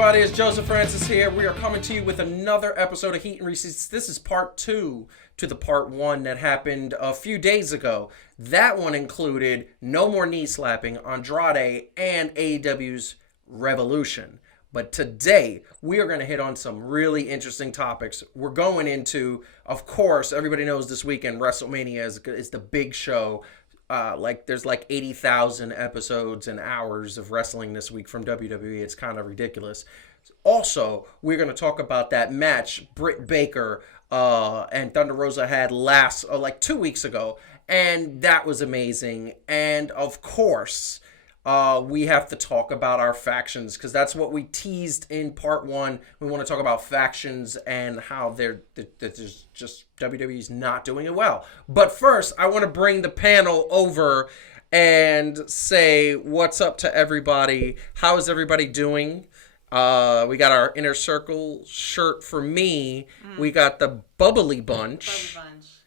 everybody? It's Joseph Francis here. We are coming to you with another episode of Heat&Receipts. This is part 2 to the part 1 that happened a few days ago. That one included No More Knee Slapping, Andrade, and AEW's Revolution. But today, we are going to hit on some really interesting topics. We're going into, of course, everybody knows this weekend, Wrestlemania is the big show. There's 80,000 episodes and hours of wrestling this week from WWE. It's kind of ridiculous. Also, we're going to talk about that match Britt Baker and Thunder Rosa had last 2 weeks ago, and that was amazing. And of course, we have to talk about our factions, because that's what we teased in part 1. We want to talk about factions and how they're just WWE's not doing it well. But first, I want to bring the panel over and say what's up to everybody. How is everybody doing? We got our Inner Circle shirt for me. We got the Bubbly Bunch.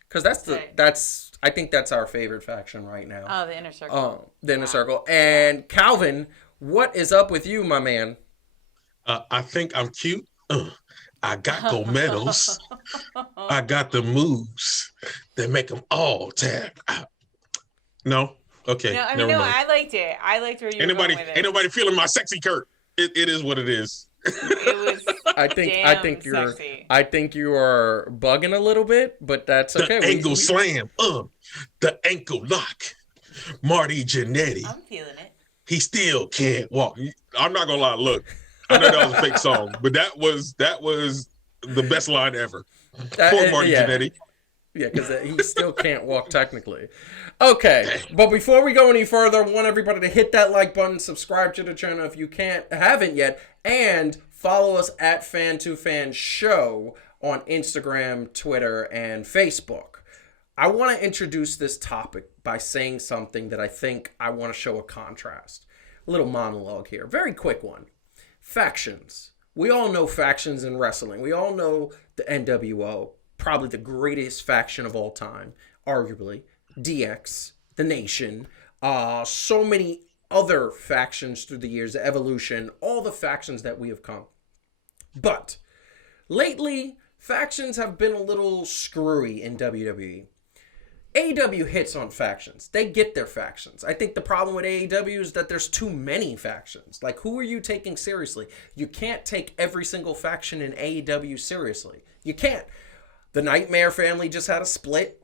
Because I think that's our favorite faction right now. Oh, the Inner Circle. The Inner Circle. And Calvin, what is up with you, my man? I think I'm cute. I got gold medals. I got the moves that make them all tap out. No? Okay. No, never mind. I liked it. I liked where you were going with it. Ain't nobody feeling my sexy Kurt. It is what it is. It was I think you are bugging a little bit, but that's okay. The ankle slam, the ankle lock. Marty Jannetty. I'm feeling it. He still can't walk. I'm not gonna lie. Look, I know that was a fake song, but that was the best line ever. Poor Marty Jannetty. Yeah, because he still can't walk technically. Okay, but before we go any further, I want everybody to hit that like button, subscribe to the channel if you haven't yet, and follow us at Fan2Fan Show on Instagram, Twitter, and Facebook. I want to introduce this topic by saying something that I think I want to show a contrast. A little monologue here. Very quick one. Factions. We all know factions in wrestling. We all know the NWO. Probably the greatest faction of all time, arguably. DX, The Nation, so many other factions through the years, Evolution, all the factions that we have come. But lately, factions have been a little screwy in WWE. AEW hits on factions. They get their factions. I think the problem with AEW is that there's too many factions. Like, who are you taking seriously? You can't take every single faction in AEW seriously. You can't. The Nightmare family just had a split.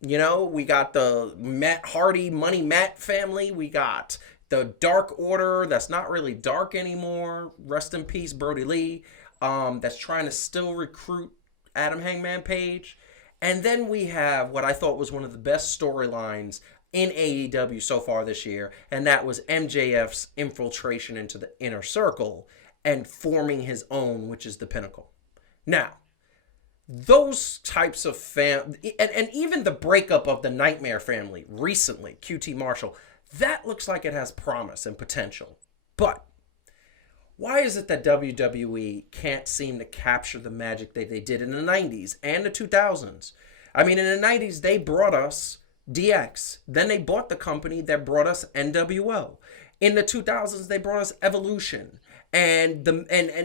You know, we got the Matt Hardy, Money Matt family. We got the Dark Order that's not really dark anymore. Rest in peace, Brody Lee. That's trying to still recruit Adam Hangman Page. And then we have what I thought was one of the best storylines in AEW so far this year. And that was MJF's infiltration into the Inner Circle and forming his own, which is the Pinnacle. Now, those types of and even the breakup of the Nightmare family recently, QT Marshall, that looks like it has promise and potential. But why is it that WWE can't seem to capture the magic that they did in the 90s and the 2000s? I mean, in the 90s, they brought us DX. Then they bought the company that brought us NWO. In the 2000s, they brought us Evolution. And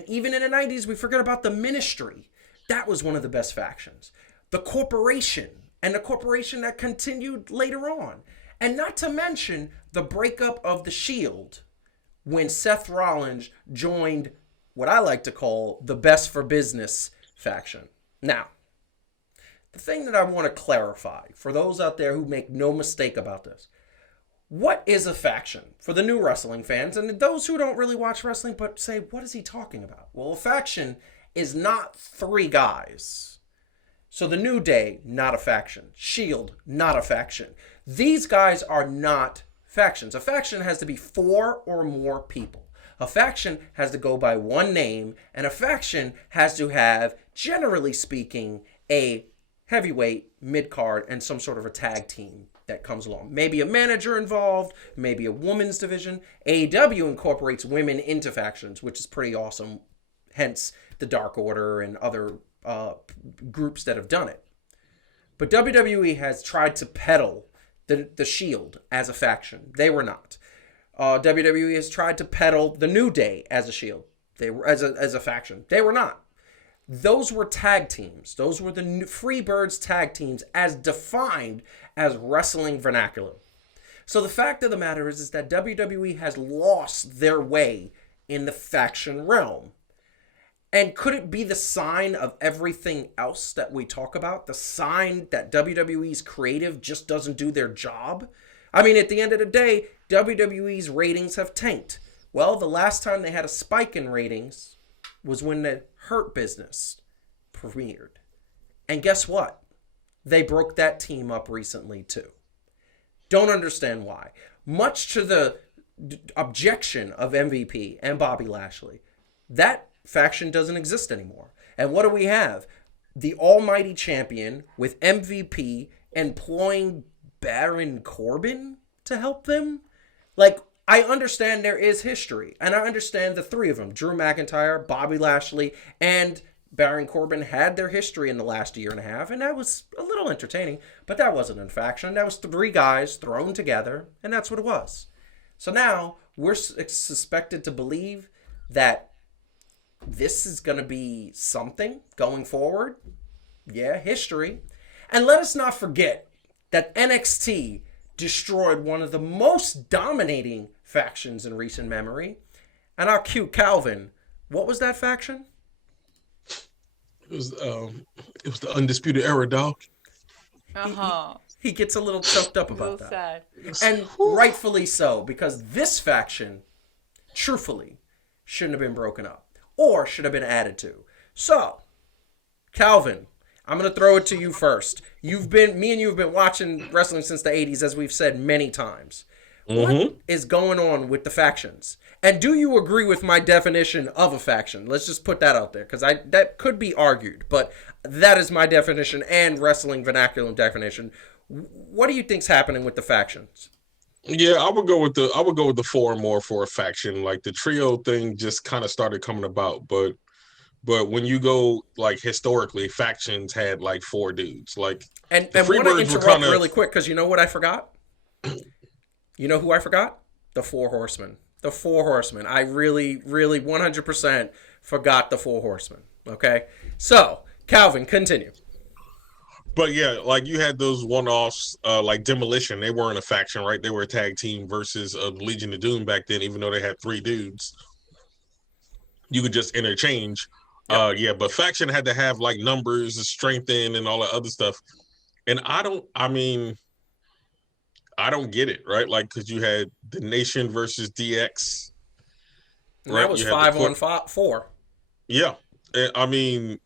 even in the 90s, we forget about the Ministry. That was one of the best factions. The Corporation, and the Corporation that continued later on. And not to mention the breakup of the Shield when Seth Rollins joined what I like to call the Best for Business faction. Now, the thing that I want to clarify for those out there who make no mistake about this, what is a faction? For the new wrestling fans and those who don't really watch wrestling but say, what is he talking about? Well, a faction is not 3 guys. So the New Day, not a faction. Shield, not a faction. These guys are not factions. A faction has to be 4 or more people. A faction has to go by one name, and a faction has to have, generally speaking, a heavyweight, mid-card, and some sort of a tag team that comes along. Maybe a manager involved, maybe a women's division. AEW incorporates women into factions, which is pretty awesome. Hence the Dark Order and other groups that have done it. But WWE has tried to peddle the Shield as a faction. They were not. WWE has tried to peddle the New Day as a Shield. They were as a faction. They were not. Those were tag teams. Those were the Freebirds tag teams as defined as wrestling vernacular. So the fact of the matter is that WWE has lost their way in the faction realm. And could it be the sign of everything else that we talk about? The sign that WWE's creative just doesn't do their job? I mean, at the end of the day, WWE's ratings have tanked. Well, the last time they had a spike in ratings was when the Hurt Business premiered. And guess what? They broke that team up recently too. Don't understand why. Much to the objection of MVP and Bobby Lashley, that faction doesn't exist anymore. And what do we have? The almighty champion with MVP employing Baron Corbin to help them? Like, I understand there is history, and I understand the three of them, Drew McIntyre, Bobby Lashley, and Baron Corbin had their history in the last year and a half, and that was a little entertaining, but that wasn't a faction. That was three guys thrown together, and that's what it was. So now we're suspected to believe that this is going to be something going forward. Yeah, history. And let us not forget that NXT destroyed one of the most dominating factions in recent memory. And our cute Calvin, what was that faction? It was the Undisputed Era, dog. He gets a little choked up about that. Sad. And rightfully so, because this faction, truthfully, shouldn't have been broken up. Or should have been added to. So, Calvin, I'm going to throw it to you first. Me and you have been watching wrestling since the 80s, as we've said many times. What is going on with the factions? And do you agree with my definition of a faction? Let's just put that out there, because that could be argued, but that is my definition and wrestling vernacular definition. What do you think's happening with the factions? Yeah, I would go with the four and more for a faction. Like the trio thing just kind of started coming about, but when you go like historically, factions had like four dudes. Like and want to interrupt really quick because you know what I forgot? You know who I forgot? The Four Horsemen. The Four Horsemen. I really, really 100% forgot the Four Horsemen. Okay, so Calvin, continue. But yeah, like you had those one-offs, like Demolition. They weren't a faction, right? They were a tag team versus Legion of Doom back then. Even though they had three dudes, you could just interchange. Yep. Yeah, but faction had to have like numbers, strength in, and all that other stuff. And I don't get it, right? Like, because you had the Nation versus DX. And right? That was 5-on-4. Yeah, I mean,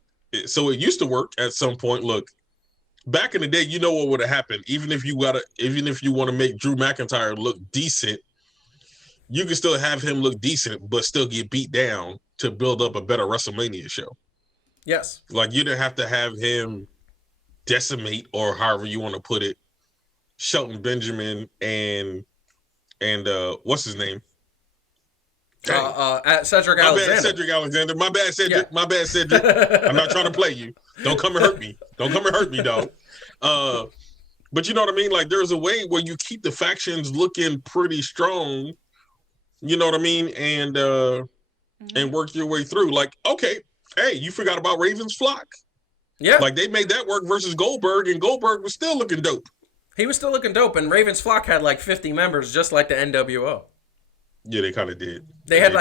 so it used to work at some point. Look. Back in the day, you know what would have happened. Even if you want to make Drew McIntyre look decent, you can still have him look decent, but still get beat down to build up a better Wrestlemania show. Yes. Like you didn't have to have him decimate, or however you want to put it, Shelton Benjamin and what's his name? Cedric Alexander. My bad, Cedric. Yeah. My bad, Cedric. I'm not trying to play you. Don't come and hurt me. Dog. But you know what I mean? Like, there's a way where you keep the factions looking pretty strong. You know what I mean? And work your way through. Like, okay, hey, you forgot about Raven's Flock. Yeah. Like, they made that work versus Goldberg, and Goldberg was still looking dope. He was still looking dope, and Raven's Flock had like 50 members, just like the NWO. Yeah, they kind of did. They had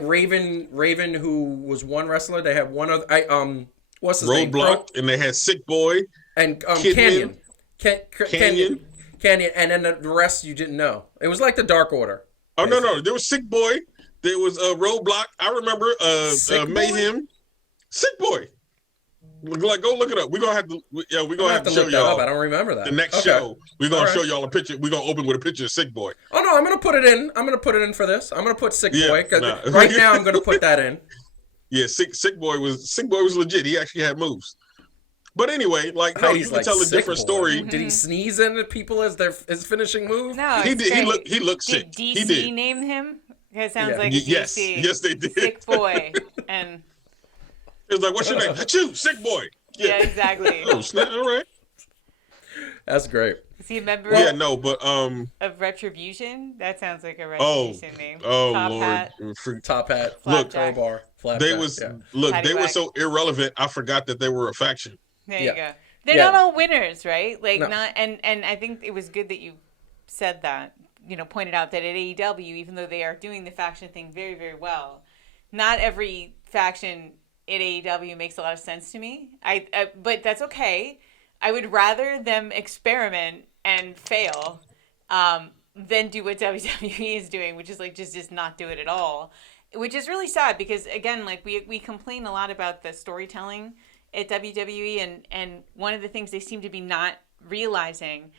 Raven, who was one wrestler. They had one other. What's his name? Roadblock, and they had Sick Boy and Canyon. Canyon, and then the rest you didn't know. It was like the Dark Order. Oh no! There was Sick Boy. There was Roadblock. I remember Mayhem. Sick Boy. Like, go look it up. We're gonna have to. Yeah, we're gonna have to show y'all. I don't remember that. The next show, we're gonna show y'all a picture. We're gonna open with a picture of Sick Boy. Oh no, I'm gonna put it in. I'm gonna put it in for this. I'm gonna put Sick Boy. Right now, I'm gonna put that in. Yeah, Sick Boy was legit. He actually had moves. But anyway, like, no, you can tell a different story. Did he sneeze into people as his finishing move? No, he did. He looked sick. Did DC he did. name him? It sounds like yes, DC. Yes, they did. Sick Boy, and it was like, what's your name? Achoo, Sick Boy. Yeah, exactly. Oh snap! All right. That's great. Is he a member Yeah, no, but of Retribution? That sounds like a oh, Retribution name. oh Top Lord, hat, Top hat, look, flapjack. crowbar, they flapjack. was Yeah. they were Paddywhack. so irrelevant. I forgot that they were a faction. There Yeah. you go. They're Yeah. not all winners, right? Like No. not, and I think it was good that you said that. You know, pointed out that at AEW, even though they are doing the faction thing very, very well, not every faction at AEW makes a lot of sense to me. But that's okay. I would rather them experiment and fail than do what WWE is doing, which is like just not do it at all. Which is really sad because again, like we complain a lot about the storytelling at WWE, and one of the things they seem to be not realizing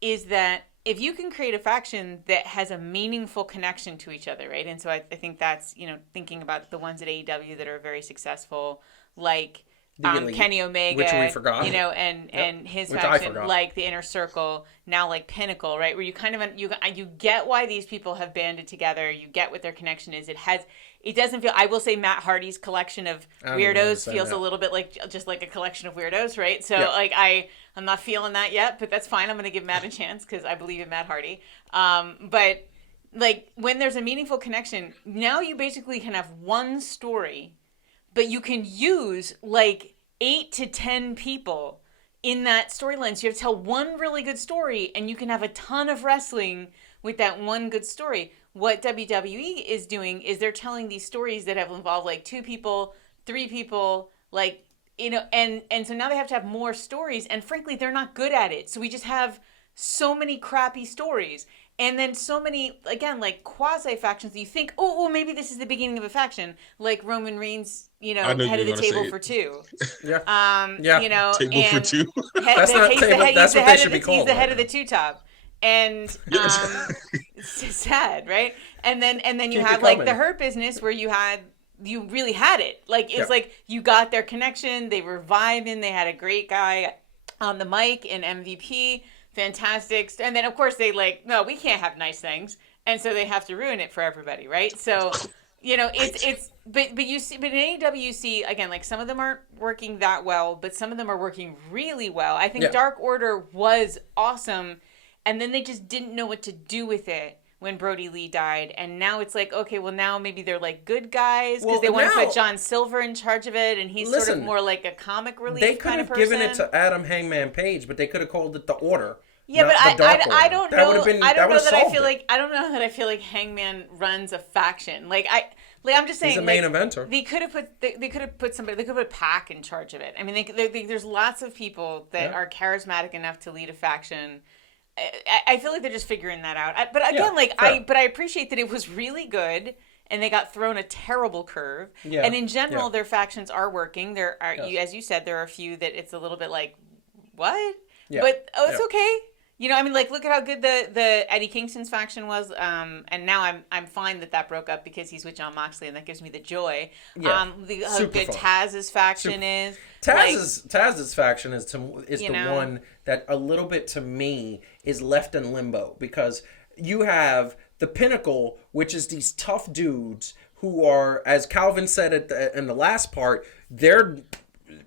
is that if you can create a faction that has a meaningful connection to each other, right? And so I think that's, you know, thinking about the ones at AEW that are very successsul, like Kenny Omega, which we forgot. you know, and his Which I faction, forgot. like the Inner Circle, now like Pinnacle, right? Where you kind of you get why these people have banded together. You get what their connection is. It doesn't feel. I will say Matt Hardy's collection of weirdos feels a little bit like just like a collection of weirdos, right? So like I'm not feeling that yet, but that's fine. I'm going to give Matt a chance because I believe in Matt Hardy. But like when there's a meaningful connection, now you basically can have one story, but you can use like 8 to 10 people in that storyline. So you have to tell one really good story, and you can have a ton of wrestling with that one good story. What WWE is doing is they're telling these stories that have involved like 2 people, 3 people, like, you know, and so now they have to have more stories, and frankly, they're not good at it. So we just have so many crappy stories, and then so many, again, like quasi factions that you think, oh, maybe this is the beginning of a faction, like Roman Reigns, you know, head of the table for 2. Yeah. You know, Table for 2. That's not table. That's what they should be called. He's the head of the 2 top. And it's sad, right? And then you Keep have it like coming. the Hurt Business where you really had it. Like it's like you got their connection, they were vibing, they had a great guy on the mic in MVP, fantastic. And then of course they like, no, we can't have nice things. And so they have to ruin it for everybody, right? So, you know, but you see, but in AEW you see again, like some of them aren't working that well, but some of them are working really well. I think Dark Order was awesome. And then they just didn't know what to do with it when Brody Lee died. And now it's like, okay, well, now maybe they're like good guys because they want to put John Silver in charge of it. And he's sort of more like a comic relief kind of person. They could have given it to Adam Hangman Page, but they could have called it The Order. Yeah, but I don't know. I don't know that I feel like Hangman runs a faction. I'm just saying. He's a main eventer. They could have put somebody. They could have put Pac in charge of it. I mean, there's lots of people that are charismatic enough to lead a faction. I feel like they're just figuring that out. But again, I appreciate that it was really good, and they got thrown a terrible curve. Yeah. And in general, their factions are working. There are, as you said, there are a few that it's a little bit like, what? Yeah. But it's okay. You know, I mean, like, look at how good the Eddie Kingston's faction was, and now I'm fine that broke up because he's with Jon Moxley, and that gives me the joy. Yeah. How good Taz's faction is. Taz's faction is the one that a little bit to me is left in limbo because you have the Pinnacle, which is these tough dudes who are, as Calvin said in the last part,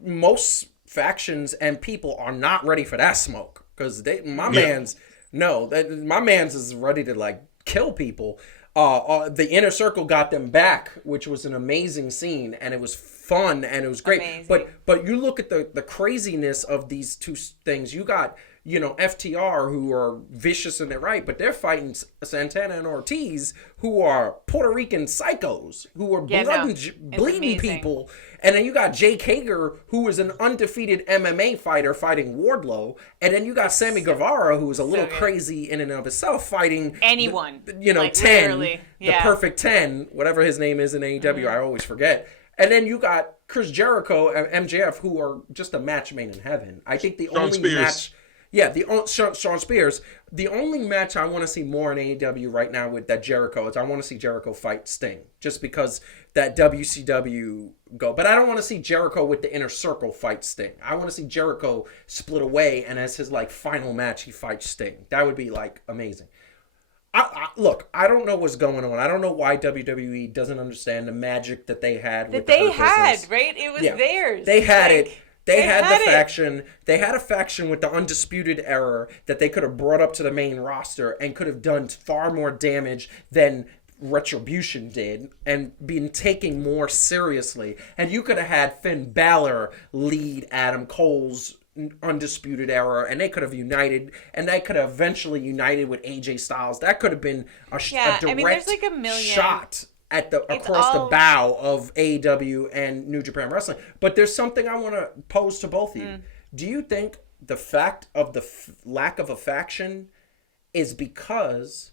most factions and people are not ready for that smoke. Because my man's is ready to like kill people. The Inner Circle got them back, which was an amazing scene, and it was fun and it was great. Amazing. But you look at the craziness of these two things. You got FTR who are vicious in their right, but they're fighting Santana and Ortiz who are Puerto Rican psychos who are bleeding people. And then you got Jake Hager, who is an undefeated MMA fighter fighting Wardlow. And then you got Sammy Guevara, who is a little crazy in and of itself, fighting anyone. 10, the perfect 10, whatever his name is in AEW, I always forget. And then you got Chris Jericho and MJF, who are just a match made in heaven. I think the only match... Yeah, Sean Spears. The only match I want to see more in AEW right now with that Jericho is I want to see Jericho fight Sting, just because that WCW go. But I don't want to see Jericho with the Inner Circle fight Sting. I want to see Jericho split away and as his like final match he fights Sting. That would be like amazing. Look, I don't know what's going on. I don't know why WWE doesn't understand the magic that they had with the Hurt Business. Right? It was theirs. They had it. They had the faction. They had a faction with the Undisputed Era that they could have brought up to the main roster and could have done far more damage than Retribution did and been taken more seriously. And you could have had Finn Balor lead Adam Cole's Undisputed Era, and they could have united, and they could have eventually united with AJ Styles. That could have been a direct there's like a million shot at across the bow of AEW and New Japan Wrestling. But there's something I want to pose to both of you. Do you think the fact of the lack of a faction is because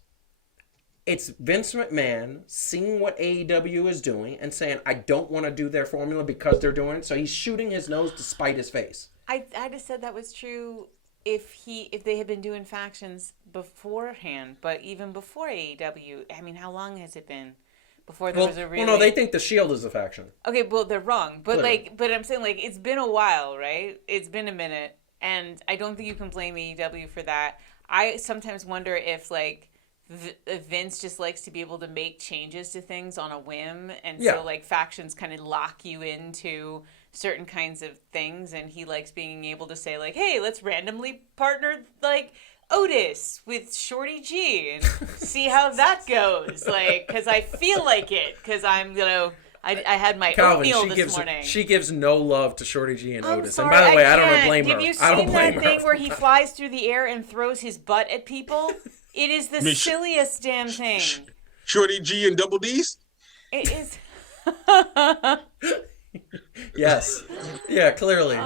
it's Vince McMahon seeing what AEW is doing and saying, I don't want to do their formula because they're doing it, so he's shooting his nose to spite his face? I just said that was true if they had been doing factions beforehand, but even before AEW, I mean, how long has it been? Before there was a really... Well, no, they think the Shield is a faction. Okay, well, they're wrong. But Clearly. but I'm saying, like, it's been a while, right? It's been a minute. And I don't think you can blame AEW for that. I sometimes wonder if, like, Vince just likes to be able to make changes to things on a whim. And so, like, factions kind of lock you into certain kinds of things. And he likes being able to say, like, hey, let's randomly partner, like... Otis with Shorty G and see how that goes. Like, because I feel like it. Because I'm, I had my oatmeal this morning. She gives no love to Shorty G and Otis. Sorry, and by the way, I don't blame her. Have you seen that thing where he flies through the air and throws his butt at people? It is the silliest damn thing. Shorty G and Double D's? It is. Yes. Yeah, clearly.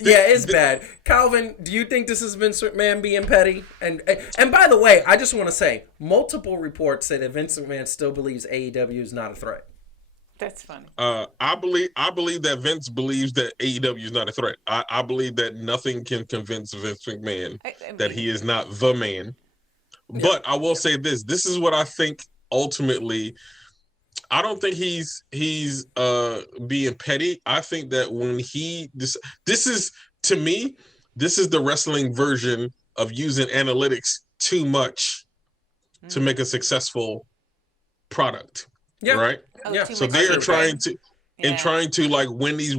Yeah, it's bad. Calvin, do you think this has been McMahon being petty? And by the way, I just want to say, multiple reports say that Vince McMahon still believes AEW is not a threat. That's funny. I believe that Vince believes that AEW is not a threat. I believe that nothing can convince Vince McMahon that he is not the man. Yeah. But I will say this. This is what I think ultimately... I don't think he's being petty. I think that when this is, to me, this is the wrestling version of using analytics too much to make a successful product. Yeah. Right? Yeah. So they're trying to like win these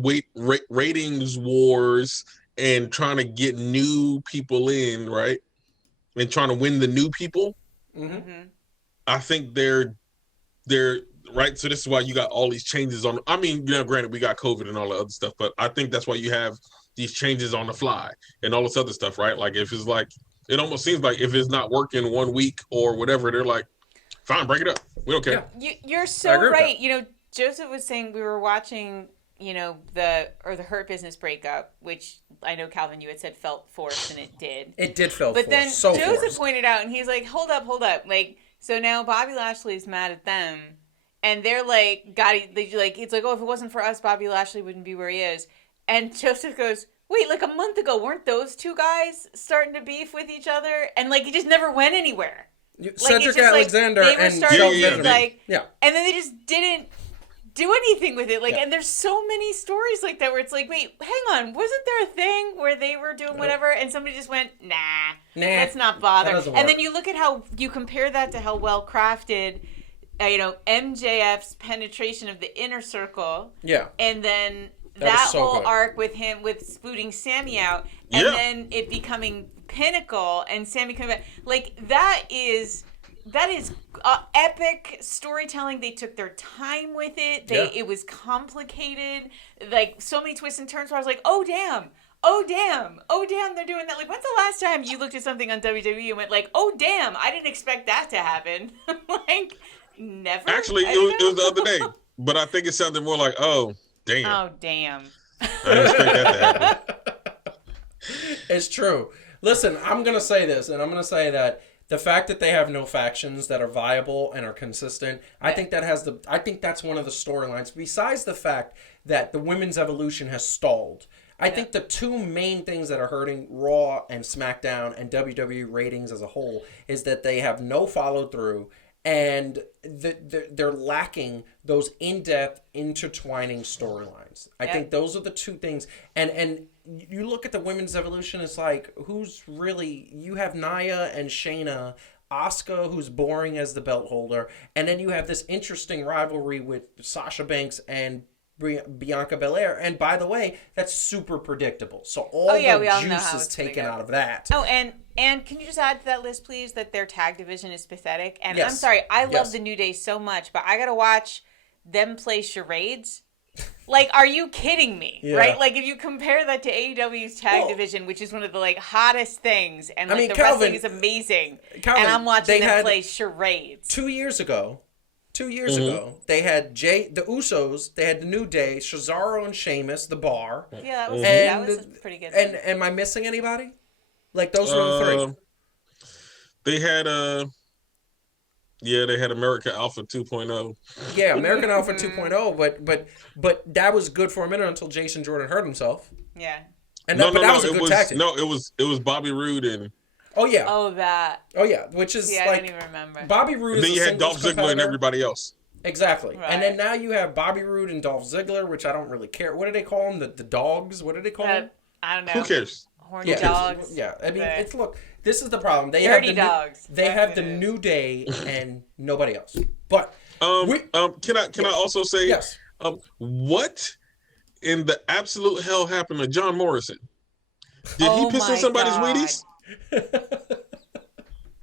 ratings wars and trying to get new people in, right? And trying to win the new people. Mm-hmm. I think they're right. So this is why you got all these changes on. I mean, granted, we got COVID and all the other stuff, but I think that's why you have these changes on the fly and all this other stuff, right? Like if it's like, it almost seems like if it's not working 1 week or whatever, they're like, fine, break it up. We don't care. Yeah. You're so right. Joseph was saying we were watching, the Hurt Business breakup, which I know, Calvin, you had said felt forced, and it did. It did feel forced. But then Joseph forced. pointed out, and he's like, hold up. Like, so now Bobby Lashley's mad at them. And they're like, it's like, oh, if it wasn't for us, Bobby Lashley wouldn't be where he is. And Joseph goes, wait, like a month ago, weren't those two guys starting to beef with each other? And like, it just never went anywhere. Cedric Alexander and and then they just didn't do anything with it. Like, and there's so many stories like that where it's like, wait, hang on, wasn't there a thing where they were doing whatever and somebody just went, nah, let's not bother. And then you look at how you compare that to how well crafted. MJF's penetration of the Inner Circle. Yeah. And then that whole arc with him, with booting Sammy out. And then it becoming Pinnacle and Sammy coming back. Like, that is epic storytelling. They took their time with it. It was complicated. Like, so many twists and turns where I was like, oh, damn, they're doing that. Like, when's the last time you looked at something on WWE and went like, oh, damn, I didn't expect that to happen? Like... Never. Actually, it was the other day, but I think it sounded more like, "Oh, damn." Oh, damn. I didn't expect that to happen. It's true. Listen, I'm gonna say this, and I'm gonna say that the fact that they have no factions that are viable and are consistent, I think that's one of the storylines. Besides the fact that the women's evolution has stalled. I think the two main things that are hurting Raw and SmackDown and WWE ratings as a whole is that they have no follow through. And they're lacking those in-depth, intertwining storylines. I think those are the two things. And you look at the women's evolution, it's like, who's really... You have Nia and Shayna, Asuka, who's boring as the belt holder, and then you have this interesting rivalry with Sasha Banks and Bianca Belair. And by the way, that's super predictable. So all we all know juice how is it's gonna taken go. out of that. Oh, and can you just add to that list, please, that their tag division is pathetic? And Yes. I'm sorry, I love Yes. the New Day so much, but I gotta watch them play charades. Like, are you kidding me? Yeah. Right? Like, if you compare that to AEW's tag division, which is one of the like hottest things, and like the Calvin, wrestling is amazing, Calvin, and I'm watching them had, play charades. 2 years ago, they had the Usos, they had the New Day, Cesaro and Sheamus, the Bar. Yeah, that was a pretty good. And am I missing anybody? Like those were the three. They had they had America Alpha 2.0. Yeah, American Alpha 2.0, but that was good for a minute until Jason Jordan hurt himself. Yeah. And that was a good tactic. No, it was Bobby Roode and. Oh yeah. Oh that. Oh yeah, which is I like don't even remember. Bobby Roode. And then you had Dolph Ziggler and everybody else. Exactly, right. and then now you have Bobby Roode and Dolph Ziggler, which I don't really care. What do they call them? The dogs? What do they call them? I don't know. Who cares? Horny dogs. Yeah, I mean, look. This is the problem. They Dirty have dogs. They have the New Day and nobody else. But can I also say yes? What in the absolute hell happened to John Morrison? Did he piss on somebody's Wheaties?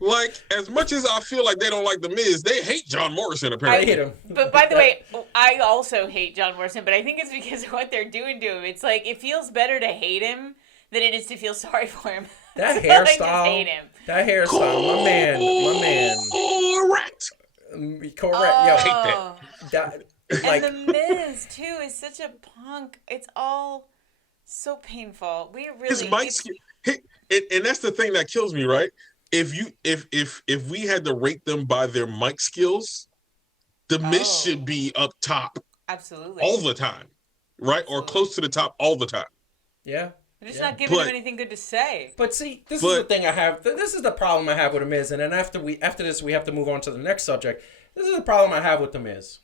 Like, as much as I feel like they don't like The Miz, they hate John Morrison, apparently. I hate him. But by the way, I also hate John Morrison, but I think it's because of what they're doing to him. It's like, it feels better to hate him than it is to feel sorry for him. That so hairstyle. I just hate him. That hairstyle. My man. Correct. Correct. Oh. Yo, hate that. And The Miz, too, is such a punk. It's all so painful. We really... His mic and that's the thing that kills me, right? If we had to rate them by their mic skills, The Miz should be up top. Absolutely. All the time. Right? Absolutely. Or close to the top all the time. Yeah. They're just not giving him anything good to say. But see, this is the thing I have. This is the problem I have with The Miz. And then after this, we have to move on to the next subject. This is the problem I have with The Miz.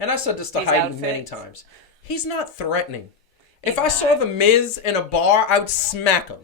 And I said this to Heidi many times. He's not threatening. If I saw The Miz in a bar, I would smack him.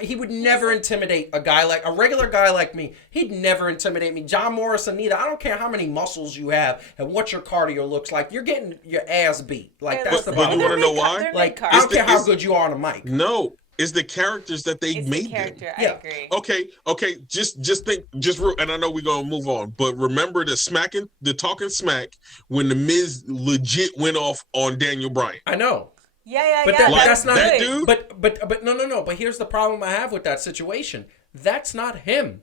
He would never intimidate a regular guy like me. He'd never intimidate me. John Morrison neither. I don't care how many muscles you have and what your cardio looks like. You're getting your ass beat. Like, that's the problem. But you want to know why? Like, I don't care how good you are on a mic. No, it's the characters that they made them. I agree. Okay. Just think, and I know we're gonna move on, but remember the talking smack when The Miz legit went off on Daniel Bryan. I know. Yeah. But that's not that dude. But no. But here's the problem I have with that situation. That's not him.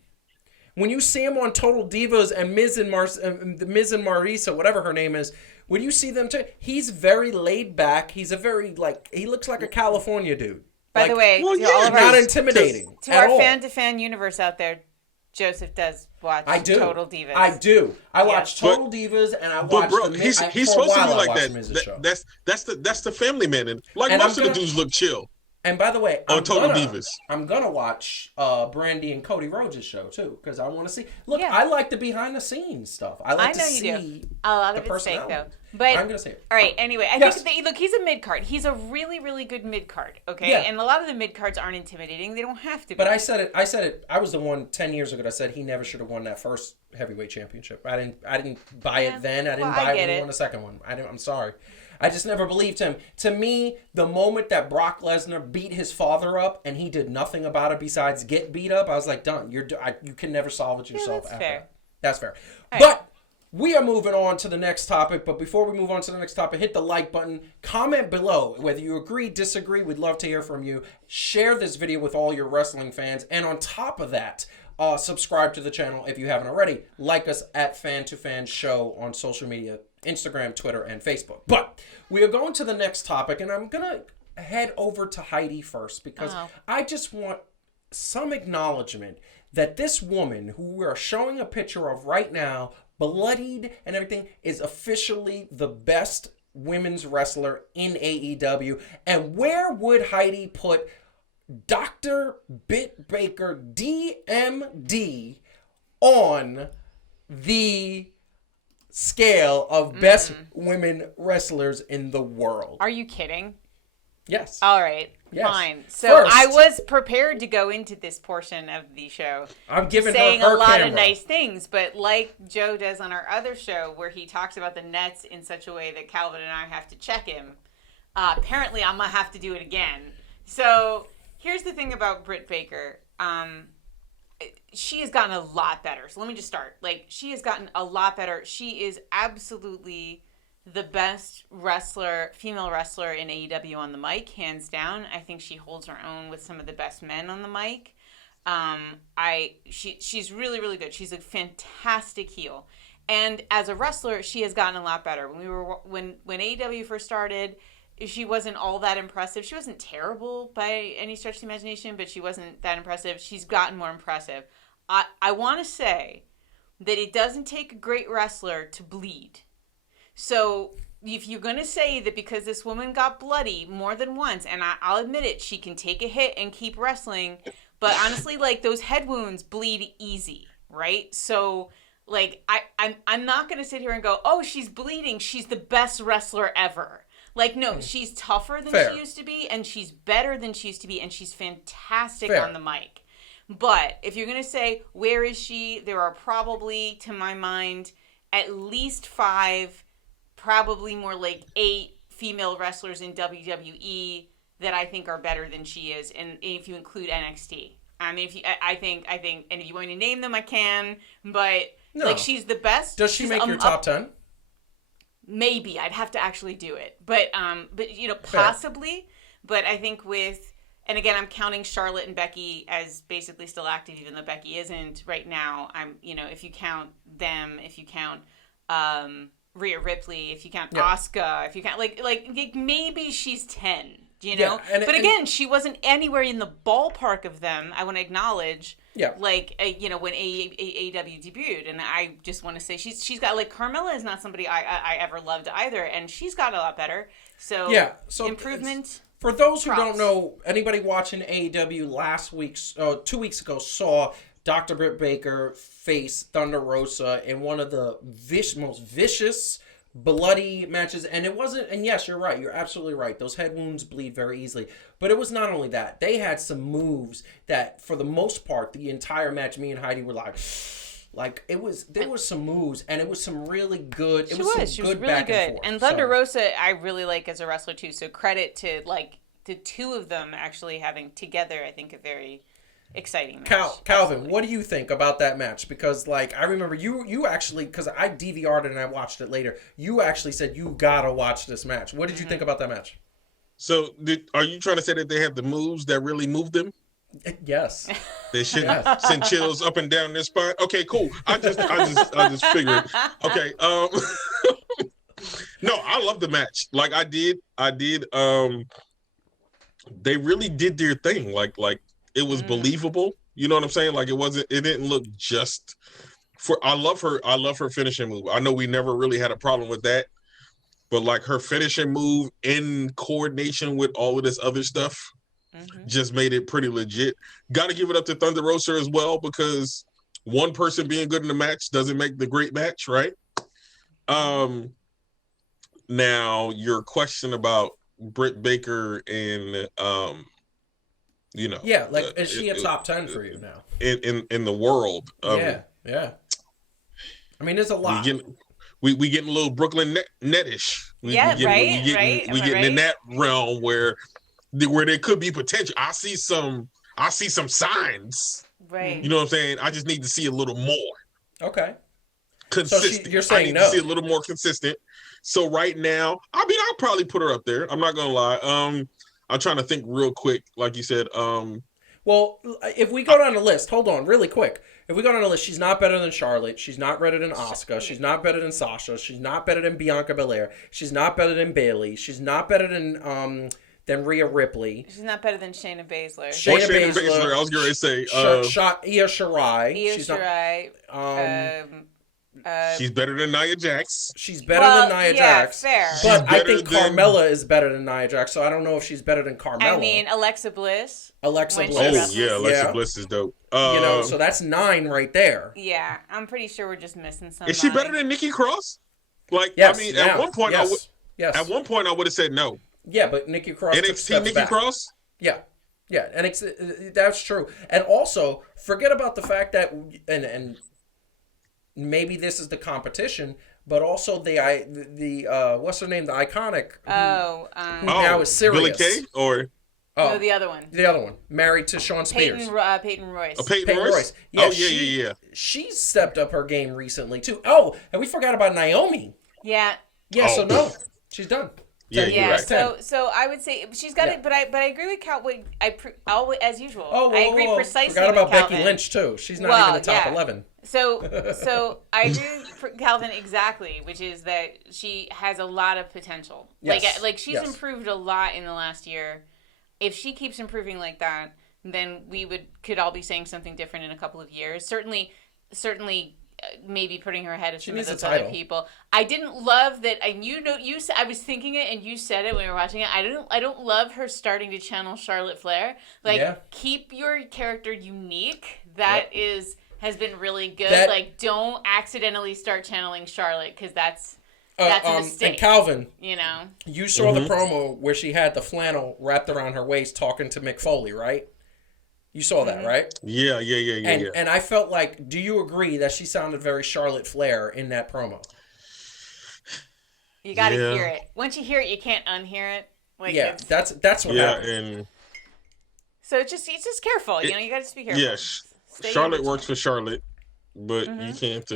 When you see him on Total Divas and Miz and Marisa, whatever her name is, when you see them, he's very laid back. He's he looks like a California dude. By the way, all of not intimidating. To our fan-to-fan universe out there, Joseph does watch Total Divas. I do. I watch Total Divas, and I watch the Miz. He's supposed to be like that. That's the family man, and most of the dudes look chill. And by the way, on Total Divas, I'm gonna watch Brandy and Cody Rhodes' show too, because I want to see. Look, I like the behind the scenes stuff. I like to see a lot of it's fake though. But I'm gonna say it. All right. Anyway, I think look, he's a mid card. He's a really, really good mid card. Okay, and a lot of the mid cards aren't intimidating. They don't have to be. But I said it. I was the one 10 years ago that said he never should have won that first heavyweight championship. I didn't buy it then. I didn't buy it when he won the second one. I'm sorry. I just never believed him. To me, the moment that Brock Lesnar beat his father up and he did nothing about it besides get beat up, I was like, done. You can never solve it yourself. That's fair. That's fair. But we are moving on to the next topic. But before we move on to the next topic, hit the like button. Comment below whether you agree, disagree. We'd love to hear from you. Share this video with all your wrestling fans. And on top of that, subscribe to the channel if you haven't already. Like us at Fan to Fan Show on social media. Instagram, Twitter, and Facebook. But we are going to the next topic, and I'm going to head over to Heidi first because I just want some acknowledgement that this woman who we are showing a picture of right now, bloodied and everything, is officially the best women's wrestler in AEW. And where would Heidi put Dr. Britt Baker, DMD, on the scale of best women wrestlers in the world? Are you kidding? Yes. All right. Yes. Fine. So First, I was prepared to go into this portion of the show. I'm giving saying her a lot camera. of nice things, but like Joe does on our other show, where he talks about the Nets in such a way that Calvin and I have to check him. Apparently, I'm gonna have to do it again. So here's the thing about Britt Baker. She has gotten a lot better. So let me just start. Like, she has gotten a lot better. She is absolutely the best female wrestler in AEW on the mic, hands down. I think she holds her own with some of the best men on the mic. She's really, really good. She's a fantastic heel. And as a wrestler, she has gotten a lot better. When AEW first started, she wasn't all that impressive. She wasn't terrible by any stretch of the imagination, but she wasn't that impressive. She's gotten more impressive. I want to say that it doesn't take a great wrestler to bleed. So if you're going to say that because this woman got bloody more than once, and I'll admit it, she can take a hit and keep wrestling, but honestly, like, those head wounds bleed easy, right? So, like, I'm not going to sit here and go, oh, she's bleeding, she's the best wrestler ever. Like, no, she's tougher than she used to be, and she's better than she used to be, and she's fantastic on the mic. But if you're going to say, where is she? There are probably, to my mind, at least 5, probably more like 8 female wrestlers in WWE that I think are better than she is, and if you include NXT. I mean, I think, and if you want me to name them, I can, but, like, she's the best. Does she make your top 10? Maybe. I'd have to actually do it. But you know, possibly. But I think and again, I'm counting Charlotte and Becky as basically still active, even though Becky isn't right now. If you count them, if you count Rhea Ripley, if you count Asuka, if you count like maybe she's 10, you know? Yeah, but again, she wasn't anywhere in the ballpark of them, I want to acknowledge. Yeah. Like, when AEW debuted, and I just want to say she's got, like, Carmella is not somebody I ever loved either, and she's gotten a lot better. So, improvement. For those who don't know, anybody watching AEW 2 weeks ago saw Dr. Britt Baker face Thunder Rosa in one of the most vicious, bloody matches, and it wasn't, and yes, you're right, you're absolutely right, those head wounds bleed very easily, but it was not only that, they had some moves that, for the most part, the entire match, me and Heidi were like there was some moves, and it was some really good, she was really good, and Thunder Rosa, I really like as a wrestler too, so credit to, like, the two of them actually having together, I think, a very exciting match. Calvin, what do you think about that match? Because, like, I remember you actually, because I DVR'd it and I watched it later, you actually said you gotta watch this match. What did you think about that match? So, are you trying to say that they have the moves that really move them? Yes. They should send chills up and down their spine. Okay, cool. I just figured. Okay. No, I love the match. Like, I did. They really did their thing. Like it was believable. You know what I'm saying? Like, it didn't look just I love her finishing move. I know we never really had a problem with that, but, like, her finishing move in coordination with all of this other stuff just made it pretty legit. Got to give it up to Thunder Rosa as well, because one person being good in the match doesn't make the great match, right? Now, your question about Britt Baker and is she a top 10 for you now in the world? I mean, there's a lot. We getting a little Brooklyn Netish. We getting in that realm where there could be potential. I see some signs. Right. You know what I'm saying? I just need to see a little more. Okay. Consistent. So you're saying I need to see a little more consistent. So right now, I mean, I'll probably put her up there. I'm not gonna lie. I'm trying to think real quick, like you said. Well, if we go down the list, hold on, really quick. If we go down the list, she's not better than Charlotte. She's not better than Asuka. She's not better than Sasha. She's not better than Bianca Belair. She's not better than Bayley. She's not better than Rhea Ripley. She's not better than Shayna Baszler. Shayna Baszler. I was going to say. Io Shirai. She's better than Nia Jax. She's better than Nia Jax. Fair. But I think Carmella is better than Nia Jax, so I don't know if she's better than Carmella. I mean, Alexa Bliss. Alexa Bliss. Oh, yeah, Alexa Bliss is dope. So that's 9 right there. Yeah, I'm pretty sure we're just missing somebody. Is she better than Nikki Cross? Like, yes, I mean, at one point, I would have said no. Yeah, but Nikki Cross NXT Nikki Cross? Yeah. Yeah, and that's true. And also, forget about the fact that, and maybe this is the competition, but also the what's her name, the iconic, who now is serious. Billy Kay or no, the other one. The other one, married to Sean Spears. Peyton Royce. Oh, Peyton Royce. Yeah, yeah. She stepped up her game recently too. Oh, and we forgot about Naomi. Yeah. Yeah. So no, she's done. Yeah, you're right. So I would say she's got it, but I agree with Calvin. As usual. Oh, I agree precisely. Forgot about with Calvin. Becky Lynch too. She's not even in the top 11. So I agree with Calvin exactly, which is that she has a lot of potential. Yes. Like she's improved a lot in the last year. If she keeps improving like that, then we could all be saying something different in a couple of years. Certainly. Maybe putting her ahead of some of those other people. I didn't love that. I was thinking it, and you said it when we were watching it. I don't love her starting to channel Charlotte Flair. Keep your character unique. That has been really good. Don't accidentally start channeling Charlotte, because that's a mistake. And Calvin, you saw the promo where she had the flannel wrapped around her waist talking to Mick Foley, right? You saw that, right? Yeah. And I felt like, do you agree that she sounded very Charlotte Flair in that promo? You got to hear it. Once you hear it, you can't unhear it. That's what happened. So it's just careful. You got to just be careful. Yes, Charlotte works for Charlotte, but you can't.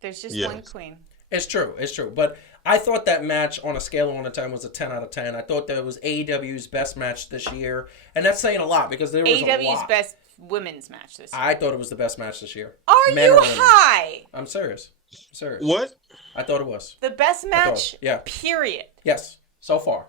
There's just one queen. It's true. But I thought that match on a scale of 1 to 10 was a 10 out of 10. I thought that it was AEW's best match this year. And that's saying a lot, because there was AEW's best women's match this year. I thought it was the best match this year. Are you high? I'm serious. What? I thought it was. The best match, period. Yes, so far.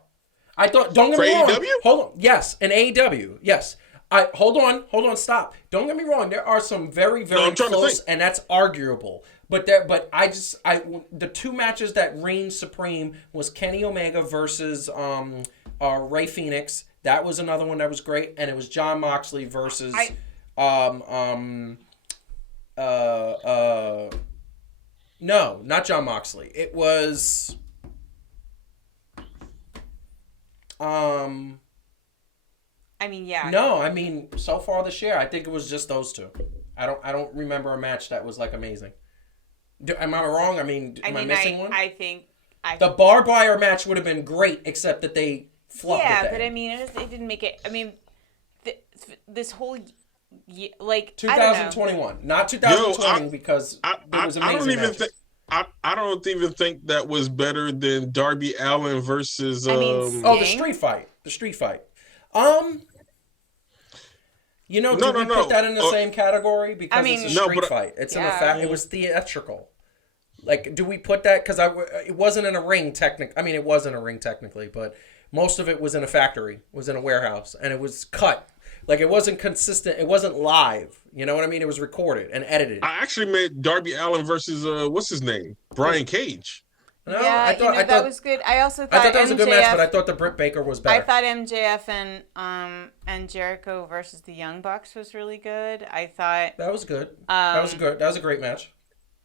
I thought, don't get me wrong. AEW? Hold on. Yes, in AEW. Yes. Hold on, stop. Don't get me wrong. There are some very, very close, and that's arguable. But the two matches that reigned supreme was Kenny Omega versus Rey Fenix. That was another one that was great, and it was Jon Moxley versus no, not Jon Moxley. It was No, so far this year, I think it was just those two. I don't remember a match that was amazing. Am I wrong? Am I missing one? I think the barbed wire match would have been great, except that they fluffed it. Yeah, but it didn't make it. This whole year, 2021, not 2020, because there was amazing matches. I don't even think that was better than Darby Allin versus. The street fight. Do we put that in the same category? Because it's a street fight. It's it was theatrical. Do we put that? Because it wasn't in a ring, technically. It was in a ring, technically, but most of it was in a factory, was in a warehouse, and it was cut. It wasn't consistent. It wasn't live. You know what I mean? It was recorded and edited. I actually made Darby Allin versus, what's his name? Brian Cage. No, I thought that was good. I also thought that was a good match, but I thought the Britt Baker was better. I thought MJF and Jericho versus the Young Bucks was really good. I thought that was good. That was a great match.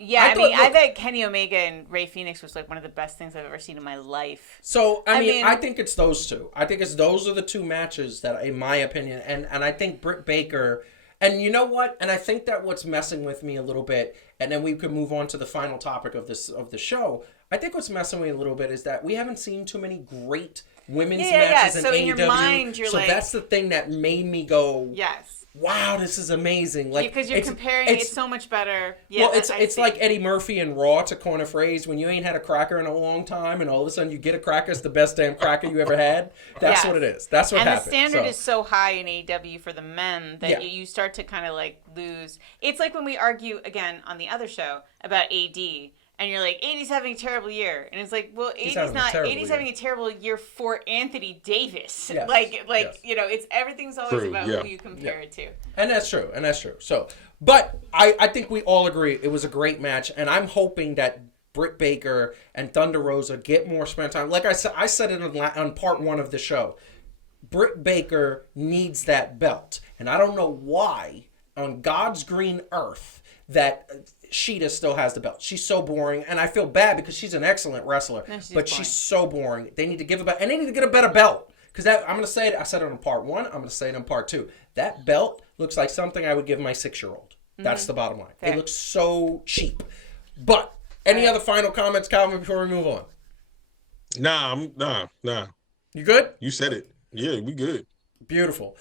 Yeah, I thought Kenny Omega and Rey Fenix was one of the best things I've ever seen in my life. So I think it's those two. I think those are the two matches that, in my opinion, and I think Britt Baker. And you know what? And I think that what's messing with me a little bit, and then we could move on to the final topic of the show. I think what's messing with me a little bit is that we haven't seen too many great women's matches in AEW. In your mind, you're that's the thing that made me go, yes, wow, this is amazing. Because you're comparing it so much better. Yeah, well, it's like Eddie Murphy and Raw, to coin a phrase, when you ain't had a cracker in a long time, and all of a sudden you get a cracker, it's the best damn cracker you ever had. That's what it is. That's what happens. And the standard is so high in AEW for the men that you start to kind of lose. It's like when we argue, again, on the other show about AD. And you're like, AD's having a terrible year. And it's like, well, AD's having a terrible year for Anthony Davis. Yes. It's everything's always about who you compare it to. And that's true. So, but I think we all agree it was a great match. And I'm hoping that Britt Baker and Thunder Rosa get more spend time. Like I said it on part 1 of the show. Britt Baker needs that belt. And I don't know why, on God's green earth, that Sheeta still has the belt. She's so boring, and I feel bad because she's an excellent wrestler, but she's so boring. They need to give a belt, and they need to get a better belt. because I'm going to say it. I said it on part 1. I'm going to say it on part 2. That belt looks like something I would give my 6-year-old. That's the bottom line. Fair. It looks so cheap. But any other final comments, Calvin, before we move on? Nah. You good? You said it. Yeah, we good. Beautiful.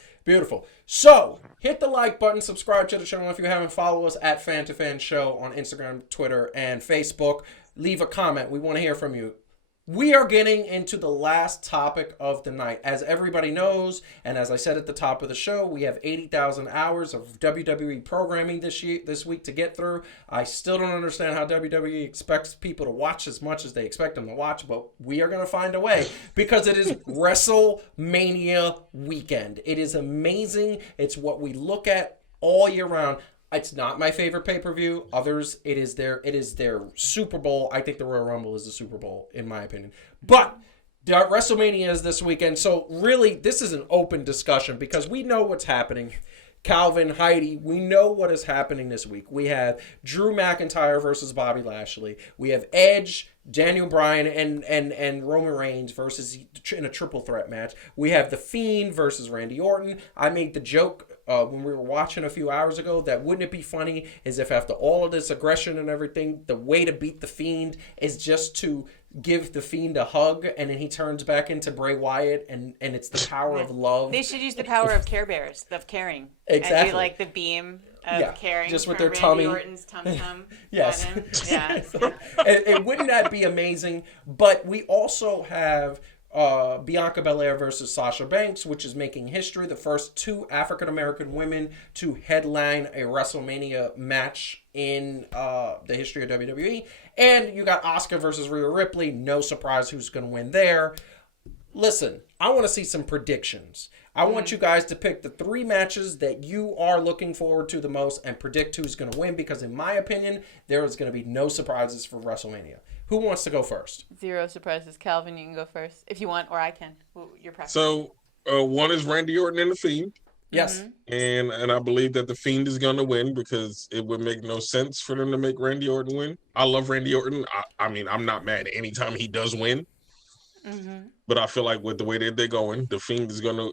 So, hit the like button, subscribe to the channel if you haven't. Follow us at Fan2Fan Show on Instagram, Twitter, and Facebook. Leave a comment. We want to hear from you. We are getting into the last topic of the night. As everybody knows, and as I said at the top of the show, we have 80,000 hours of WWE programming this week to get through. I still don't understand how WWE expects people to watch as much as they expect them to watch, but we are going to find a way because it is Wrestlemania weekend. It is amazing. It's what we look at all year round. It's not my favorite pay-per-view. Others, it is their Super Bowl. I think the Royal Rumble is the Super Bowl, in my opinion. But WrestleMania is this weekend, so really, this is an open discussion because we know what's happening. Calvin, Heidi, we know what is happening this week. We have Drew McIntyre versus Bobby Lashley. We have Edge, Daniel Bryan, and Roman Reigns versus in a triple threat match. We have The Fiend versus Randy Orton. I made the joke when we were watching a few hours ago that wouldn't it be funny is if after all of this aggression and everything, the way to beat The Fiend is just to give The Fiend a hug and then he turns back into Bray Wyatt and it's the power of love. They should use the power of Care Bears, of caring. Exactly. And do like the beam of caring. Just with from their Randy tummy. Orton's tum-tum. Yes. Yeah. It wouldn't that be amazing? But we also have Bianca Belair versus Sasha Banks, which is making history. The first 2 African-American women to headline a WrestleMania match in the history of WWE. And you got Asuka versus Rhea Ripley. No surprise who's going to win there. Listen, I want to see some predictions. I want you guys to pick the 3 matches that you are looking forward to the most and predict who's going to win because in my opinion, there is going to be no surprises for WrestleMania. Who wants to go first? 0 surprises. Calvin, you can go first if you want, or I can. Your preference. So, one is Randy Orton and The Fiend. Yes. And I believe that The Fiend is going to win because it would make no sense for them to make Randy Orton win. I love Randy Orton. I mean, I'm not mad anytime he does win. But I feel like with the way that they're going, The Fiend is going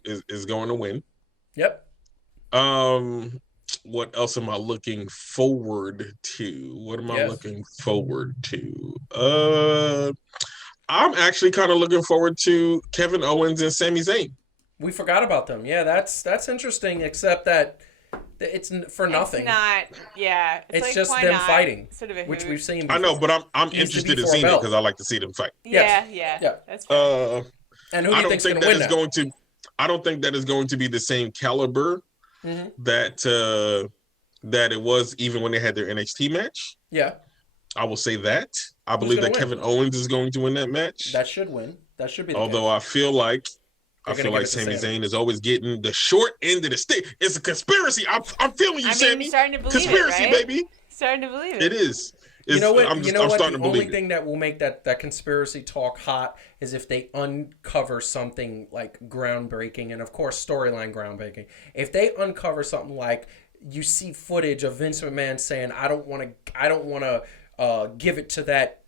to win. Yep. What else am I looking forward to? What am I looking forward to? I'm actually kind of looking forward to Kevin Owens and Sami Zayn. We forgot about them. Yeah, that's interesting, except that it's for nothing. It's not, yeah. It's like, just them fighting, sort of which we've seen before. I know, but I'm interested in seeing it because I like to see them fight. Yeah. That's fair. And who do you think's going to win now? I don't think that is going to be the same caliber that it was even when they had their NXT match. Yeah. I will say that. I believe that Kevin Owens is going to win that match. That should win. That should be the Although case. I feel like Sami Zayn is always getting the short end of the stick. It's a conspiracy. I'm feeling you, Sami. Starting to believe conspiracy, it, right? baby. Starting to believe it. It is. You know what? The only thing that will make that conspiracy talk hot is if they uncover something like groundbreaking, and of course storyline groundbreaking. If they uncover something like you see footage of Vince McMahon saying, "I don't want to give it to that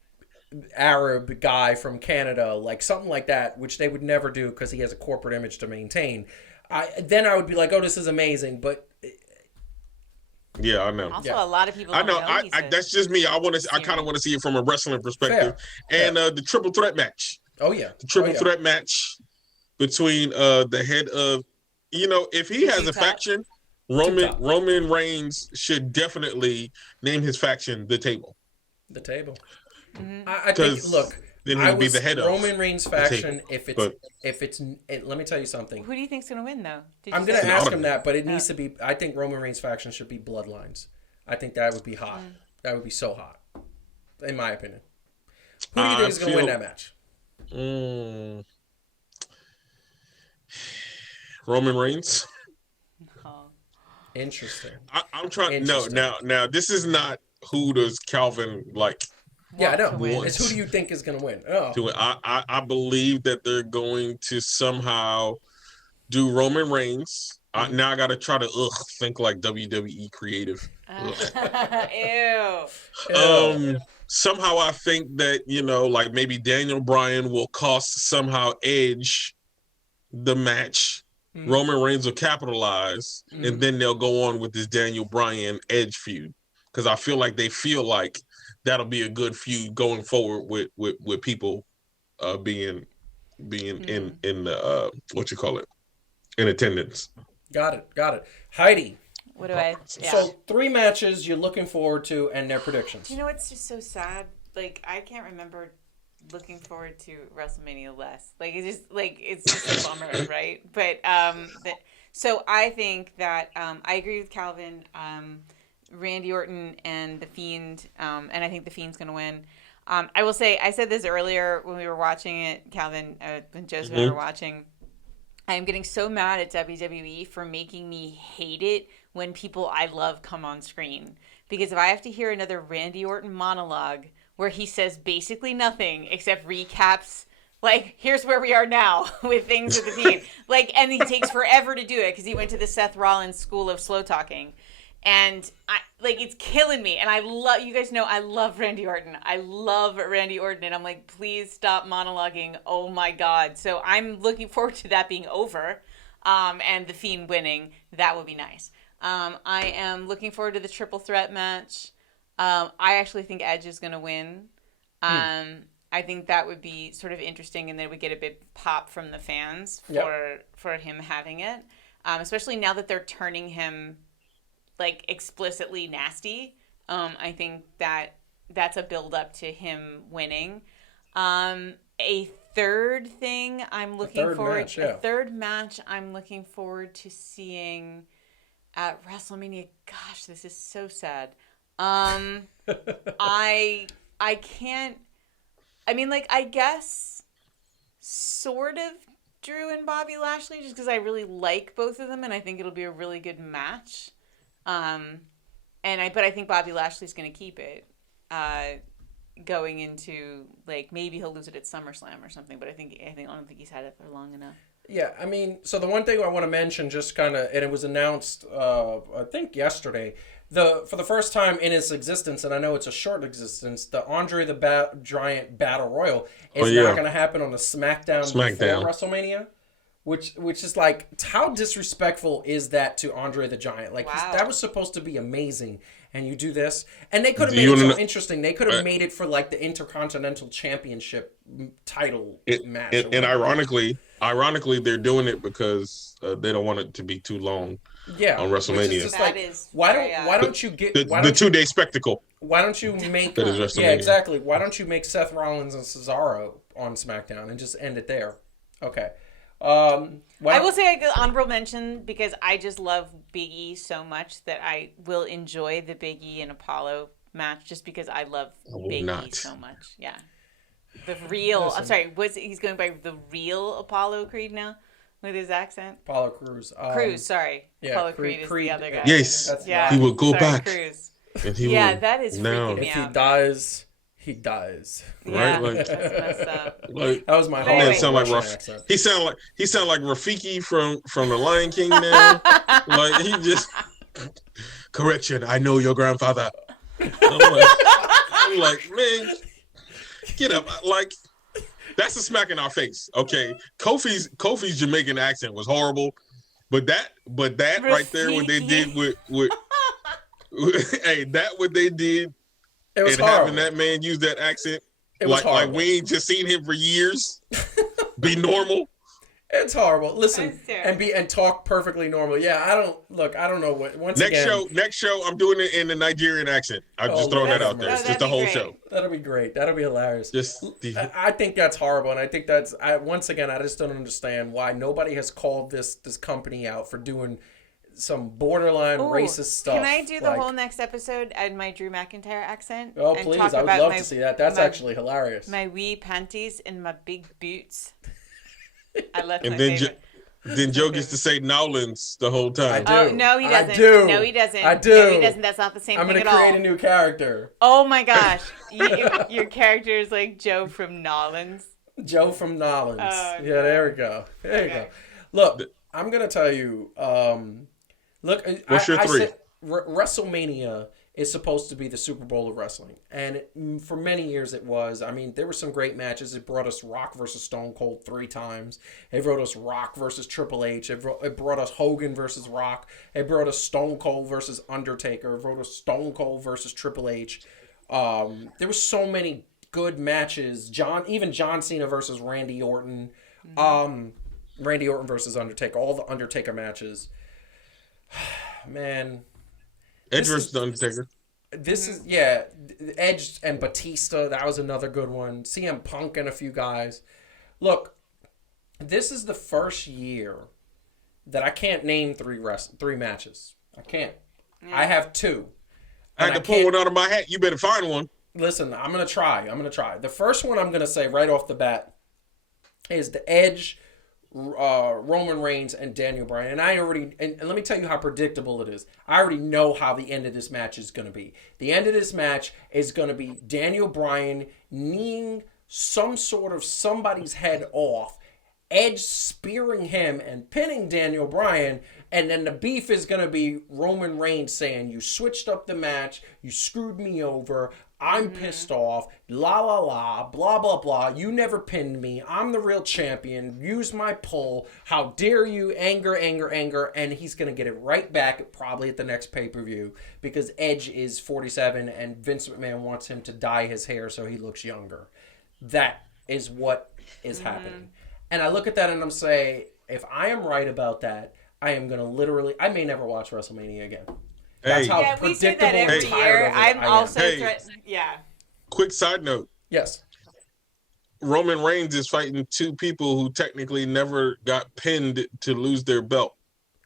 Arab guy from Canada," like something like that, which they would never do because he has a corporate image to maintain. Then I would be like, "Oh, this is amazing," but. Yeah, I know. Also, a lot of people. I know. That's just me. I kind of want to see it from a wrestling perspective. Fair. And the triple threat match. Oh yeah, the triple threat match between the head of, if he has a faction, Roman Reigns should definitely name his faction the Table. The Table. I think. Look. Then he'd be the head of Roman Reigns faction. If it's, let me tell you something. Who do you think's gonna win though? I'm gonna ask him that, but it needs to be. I think Roman Reigns faction should be Bloodlines. I think that would be hot. That would be so hot, in my opinion. Who do you think is gonna win that match? Roman Reigns. Oh. Interesting. I'm trying. No, now this is not who does Calvin like. Yeah, I know. It's who do you think is going to win? Oh. I believe that they're going to somehow do Roman Reigns. Now I got to try to think like WWE creative. Ew. Somehow I think that, like maybe Daniel Bryan will cost somehow Edge the match. Mm-hmm. Roman Reigns will capitalize, and then they'll go on with this Daniel Bryan Edge feud. Because I feel like they feel like that'll be a good feud going forward with people being in the what you call it, in attendance. Got it. Heidi. What do I? Yeah. So 3 matches you're looking forward to and their predictions. You know, it's just so sad. Like, I can't remember looking forward to WrestleMania less. Like, it's just a bummer, right? But so I think that I agree with Calvin. Randy Orton and The Fiend, and I think The Fiend's going to win. I will say, I said this earlier when we were watching it, Calvin, when Joseph and I were watching. I am getting so mad at WWE for making me hate it when people I love come on screen. Because if I have to hear another Randy Orton monologue where he says basically nothing except recaps, like, here's where we are now with things with The Fiend. Like, and he takes forever to do it because he went to the Seth Rollins school of slow talking. And it's killing me. And you guys know I love Randy Orton. And I'm like, please stop monologuing. Oh my God. So I'm looking forward to that being over. And The Fiend winning. That would be nice. I am looking forward to the triple threat match. I actually think Edge is going to win. I think that would be sort of interesting, and then we get a big pop from the fans for him having it. Especially now that they're turning him like explicitly nasty. I think that's a build up to him winning. A third thing I'm looking forward to. A third match I'm looking forward to seeing at WrestleMania. Gosh, this is so sad. I can't. I mean, like, I guess sort of Drew and Bobby Lashley, just because I really like both of them, and I think it'll be a really good match. But I think Bobby Lashley's going to keep it, going into, like, maybe he'll lose it at SummerSlam or something, but I don't think he's had it for long enough. Yeah, I mean, so the one thing I want to mention, just kind of, and it was announced, I think yesterday, for the first time in its existence, and I know it's a short existence, the Andre the Giant Battle Royal is not going to happen on the SmackDown before WrestleMania. Which is like, how disrespectful is that to Andre the Giant? Like, that was supposed to be amazing, and you do this, and they could have made it so interesting. They could have made it for like the Intercontinental Championship title match. And ironically, they're doing it because they don't want it to be too long. Yeah, on WrestleMania. Why don't you get the 2-day spectacle? Why don't you make exactly? Why don't you make Seth Rollins and Cesaro on SmackDown and just end it there? Okay. I will say honorable mention because I just love Big E so much that I will enjoy the Big E and Apollo match just because I love Big E so much. Yeah, the real. Listen. I'm sorry. He's going by the real Apollo Creed now with his accent? Apollo Crews. Crews. Sorry. Yeah, Apollo Creed is the other guy. Yes. He will go back. Crews. And he will that is freaking me out. If he dies. He dies. Yeah, right? Like, that's messed up. Like, that was my whole accent. He sound like Rafiki from the Lion King now. Like he just correction. I know your grandfather. I'm like, man, get up. Like that's a smack in our face. Okay, Kofi's Jamaican accent was horrible, but that Rafiki. Right there, what they did with hey, that what they did. It was and horrible. Having that man use that accent, like we ain't just seen him for years, be normal. It's horrible. Listen, and talk perfectly normal. Yeah, I don't know what. Next show, I'm doing it in the Nigerian accent. I'm just throwing that out there. It's just the whole show. That'll be great. That'll be hilarious. I think that's horrible, and I think once again, I just don't understand why nobody has called this company out for doing some borderline racist stuff. Can I do the whole next episode in my Drew McIntyre accent? Oh, please. I would love to see that. That's actually hilarious. My wee panties and my big boots. That's and my then favorite. Then Joe gets to say Nowlands the whole time. Oh, no, he doesn't. I do. No, he doesn't. I do. No, he doesn't. That's not the same thing at all. I'm going to create a new character. Oh, my gosh. Your character is like Joe from Nolans. Joe from Nolans. Oh, yeah, there we go. There you go. Look, I'm going to tell you... Look, what's your three? WrestleMania is supposed to be the Super Bowl of wrestling. And for many years it was. I mean, there were some great matches. It brought us Rock versus Stone Cold 3 times. It brought us Rock versus Triple H. It brought us Hogan versus Rock. It brought us Stone Cold versus Undertaker. It brought us Stone Cold versus Triple H. There were so many good matches. Even John Cena versus Randy Orton. Randy Orton versus Undertaker. All the Undertaker matches. Man. Edge versus the Undertaker. This is, Edge and Batista. That was another good one. CM Punk and a few guys. Look, this is the first year that I can't name three matches. I can't. I have 2. I had to pull one out of my hat. You better find one. Listen, I'm going to try. The first one I'm going to say right off the bat is the Edge, Roman Reigns, and Daniel Bryan. And let me tell you how predictable it is. I already know how the end of this match is going to be. The end of this match is going to be Daniel Bryan kneeing somebody's head off, Edge spearing him and pinning Daniel Bryan, and then the beef is going to be Roman Reigns saying, you switched up the match, you screwed me over, I'm pissed off, la la la, blah blah blah, you never pinned me, I'm the real champion, use my pull, how dare you, anger, and he's going to get it right back probably at the next pay-per-view because Edge is 47 and Vince McMahon wants him to dye his hair so he looks younger. That is what is happening. And I look at that and I'm saying, if I am right about that, I am going to I may never watch WrestleMania again. That's how we say that every year. I'm also Quick side note. Yes. Roman Reigns is fighting 2 people who technically never got pinned to lose their belt.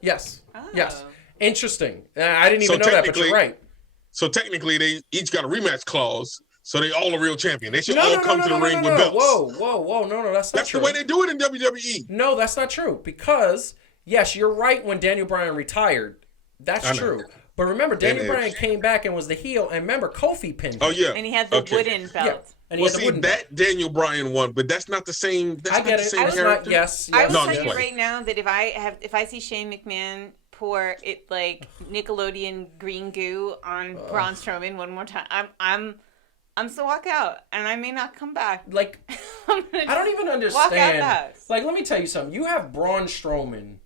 Yes. Oh. Yes. Interesting. I didn't even know that, but you're right. So technically, they each got a rematch clause. So they all a real champion. They should all come to the ring with belts. Whoa. No, that's not true. That's the way they do it in WWE. No, that's not true. Because, yes, you're right when Daniel Bryan retired. That's true. But remember, Daniel Bryan came back and was the heel. And remember, Kofi pinned him. Oh, yeah. And he had the wooden belt. Yeah. And he had the wooden belt. Daniel Bryan won, but that's not the same. That's I get it. That's not, yes. I will tell you right now that if I see Shane McMahon pour it like Nickelodeon green goo on Braun Strowman one more time, I'm to walk out, and I may not come back. Like, I don't even understand. Like, let me tell you something. You have Braun Strowman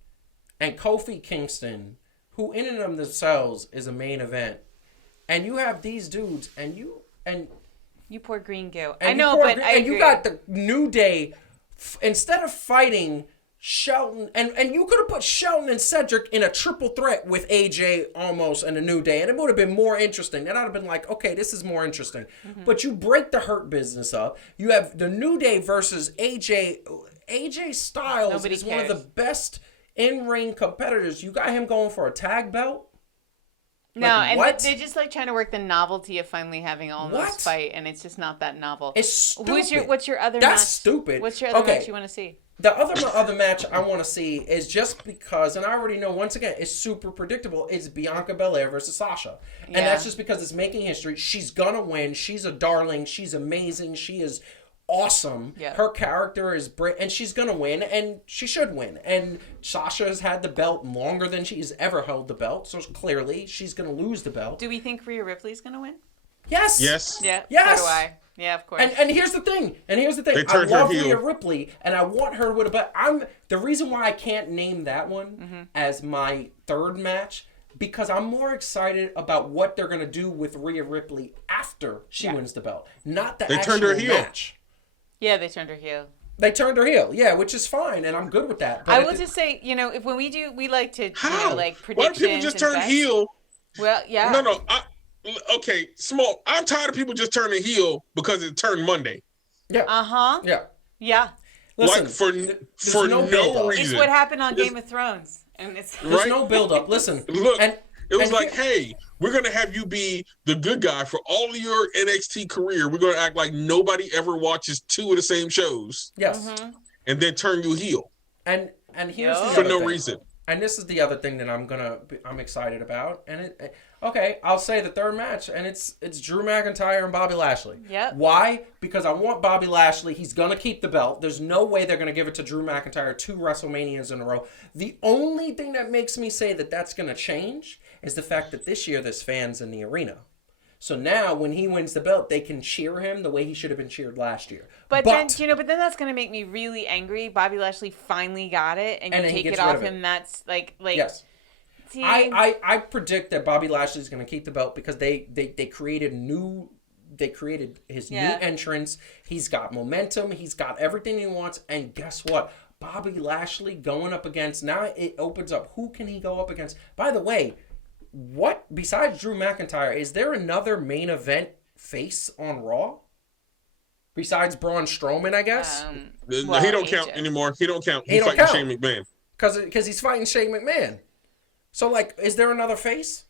and Kofi Kingston, who in and of themselves is a main event, and you have these dudes, and you pour green goo. I know, but I agree. You got the New Day instead of fighting Shelton, and you could have put Shelton and Cedric in a triple threat with AJ almost and a New Day, and it would have been more interesting. Then I'd have been like, okay, this is more interesting. But you break the Hurt Business up. You have the New Day versus AJ. AJ Styles is one of the best in-ring competitors. You got him going for a tag belt? No, and they're just like trying to work the novelty of finally having all those fight, and it's just not that novel. It's stupid. What's your other match? That's stupid. What's your other match you want to see? The other match I want to see is just because, and I already know, once again, it's super predictable, it's Bianca Belair versus Sasha. And that's just because it's making history. She's going to win. She's a darling. She's amazing. She is awesome. Yeah. Her character is Britt, and she's going to win, and she should win. And Sasha has had the belt longer than she's ever held the belt, so clearly she's going to lose the belt. Do we think Rhea Ripley's going to win? Yes. Yeah, yes. So do I. Yeah, of course. And here's the thing. I love Rhea Ripley, and I want her to win. But the reason why I can't name that one as my third match, because I'm more excited about what they're going to do with Rhea Ripley after she wins the belt, not the actual match. Yeah, they turned her heel. They turned her heel, yeah, which is fine, and I'm good with that. But I will just say, if when we like to, like predictions. Why do people just turn heel? Well, yeah. No. Okay, small. I'm tired of people just turning heel because it turned Monday. Yeah. Yeah. Listen, like for no reason. It's what happened on Game of Thrones, and there's no build up. Listen, look, it was like, hey, we're gonna have you be the good guy for all of your NXT career. We're gonna act like nobody ever watches 2 of the same shows. Yes. And then turn you heel. And here's the for other no thing. reason. And this is the other thing that I'm excited about. And I'll say the third match, and it's Drew McIntyre and Bobby Lashley. Yep. Why? Because I want Bobby Lashley. He's gonna keep the belt. There's no way they're gonna give it to Drew McIntyre 2 WrestleManias in a row. The only thing that makes me say that that's gonna change is the fact that this year there's fans in the arena. So now when he wins the belt, they can cheer him the way he should have been cheered last year. But then that's going to make me really angry. Bobby Lashley finally got it, and you take it off him. That's like yes. See, I predict that Bobby Lashley is going to keep the belt because they created his new entrance. He's got momentum. He's got everything he wants. And guess what? Bobby Lashley going up against, now it opens up. Who can he go up against? By the way, what, besides Drew McIntyre, is there another main event face on Raw? Besides Braun Strowman, I guess? He don't count anymore. He don't count. He's fighting Shane McMahon. Because he's fighting Shane McMahon. So, like, is there another face?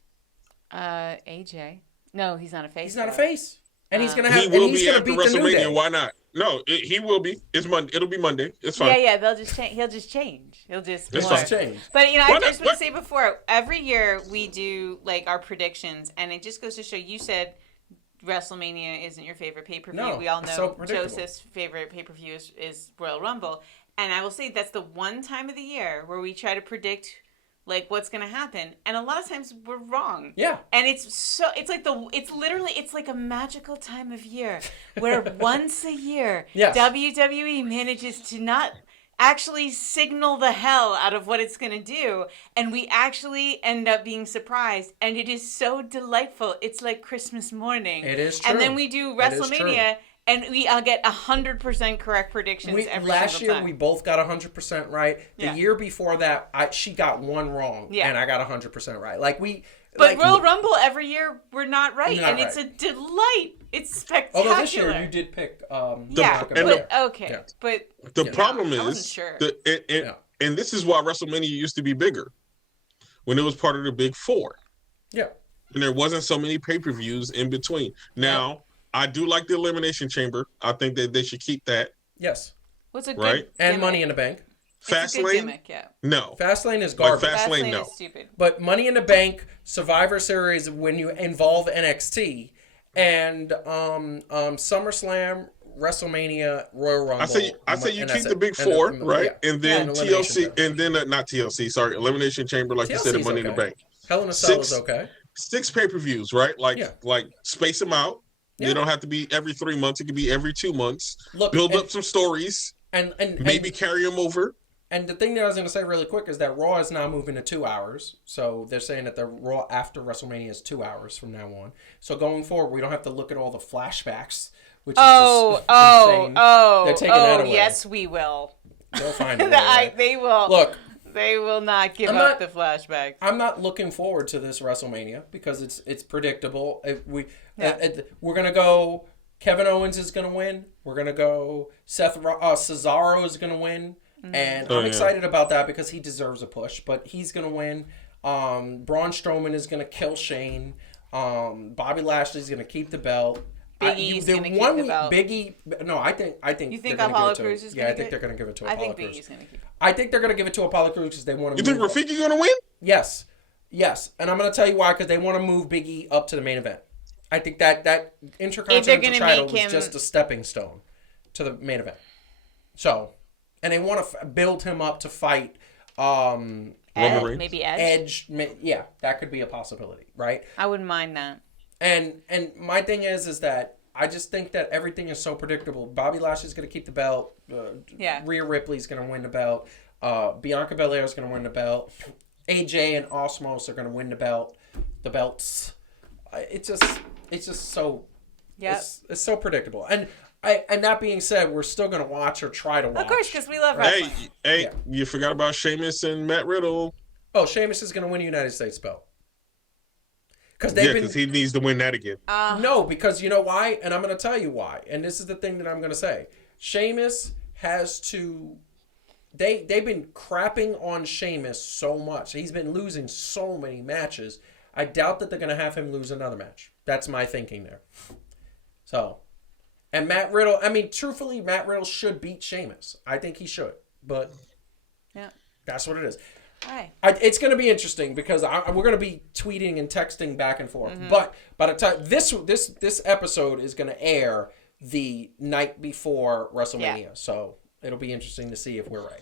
AJ. No, he's not a face. He's not a face. And he's gonna have. He will be after WrestleMania. Why not? No, he will be. It's Monday. It'll be Monday. It's fine. Yeah. They'll just change. He'll just change. He'll just. Change. But I just want to say before, every year we do like our predictions, and it just goes to show. You said WrestleMania isn't your favorite pay-per-view. No, we all know so Joseph's favorite pay-per-view is Royal Rumble, and I will say that's the one time of the year where we try to predict like what's gonna happen, and a lot of times we're wrong. Yeah. And it's like a magical time of year where once a year WWE manages to not actually signal the hell out of what it's gonna do, and we actually end up being surprised, and it is so delightful. It's like Christmas morning. It is true. And then we do WrestleMania. And I'll get 100% correct predictions every single time. Last year, we both got 100% right. The year before that, she got one wrong, and I got 100% right. But Royal Rumble every year, we're not right, and it's a delight. It's spectacular. Although this year you did pick. But the problem is, and this is why WrestleMania used to be bigger, when it was part of the Big Four. Yeah, and there wasn't so many pay-per-views in between. Now. I do like the Elimination Chamber. I think that they should keep that. Yes. What's a good right? And Money in the Bank. Fastlane? No. Fastlane is garbage. Fastlane, no. Is stupid. But Money in the Bank, Survivor Series, when you involve NXT, and SummerSlam, WrestleMania, Royal Rumble. I say you keep the Big Four, right? And then TLC, and then not TLC, sorry, Elimination Chamber, like you said, and Money in the Bank. Hell in a Cell is okay. 6 pay-per-views, right? Like space them out. Yeah. They don't have to be every 3 months. It could be every 2 months. Build up some stories. And maybe carry them over. And the thing that I was going to say really quick is that Raw is now moving to 2 hours. So they're saying that the Raw after WrestleMania is 2 hours from now on. So going forward, we don't have to look at all the flashbacks, which is insane. They're taking that away. Yes, we will. They'll find a way. Right? They will. Look. They will not give up the flashbacks. I'm not looking forward to this WrestleMania because it's predictable. We're gonna go. Kevin Owens is gonna win. We're gonna go. Cesaro is gonna win, and I'm excited about that because he deserves a push. But he's gonna win. Braun Strowman is gonna kill Shane. Bobby Lashley's gonna keep the belt. Biggie's gonna keep the belt. Biggie. No, I think. You think Apollo Crews is gonna? I think they're gonna give it to Apollo Crews. I think Biggie's gonna keep it. I think they're gonna give it to Apollo Crews because they want to. You think Rafiki gonna win? Yes, and I'm gonna tell you why because they want to move Biggie up to the main event. I think that Intercontinental title is just a stepping stone to the main event. So, and they want to build him up to fight. Maybe Edge. Yeah, that could be a possibility, right? I wouldn't mind that. And my thing is that I just think that everything is so predictable. Bobby Lashley's going to keep the belt. Rhea Ripley's going to win the belt. Bianca Belair is going to win the belt. AJ and Osmos are going to win the belts. It's just so. Yeah. It's so predictable. And that being said, we're still going to watch or try to watch. Of course, because we love wrestling. Hey, you forgot about Sheamus and Matt Riddle. Oh, Sheamus is going to win the United States belt. Because he needs to win that again. No, because you know why? And I'm going to tell you why. And this is the thing that I'm going to say. Sheamus has to... They've been crapping on Sheamus so much. He's been losing so many matches. I doubt that they're going to have him lose another match. That's my thinking there. So... And Matt Riddle... I mean, truthfully, Matt Riddle should beat Sheamus. I think he should. But... Yeah. That's what it is. Right. It's going to be interesting because we're going to be tweeting and texting back and forth. Mm-hmm. But by the time this episode is going to air the night before WrestleMania, so it'll be interesting to see if we're right.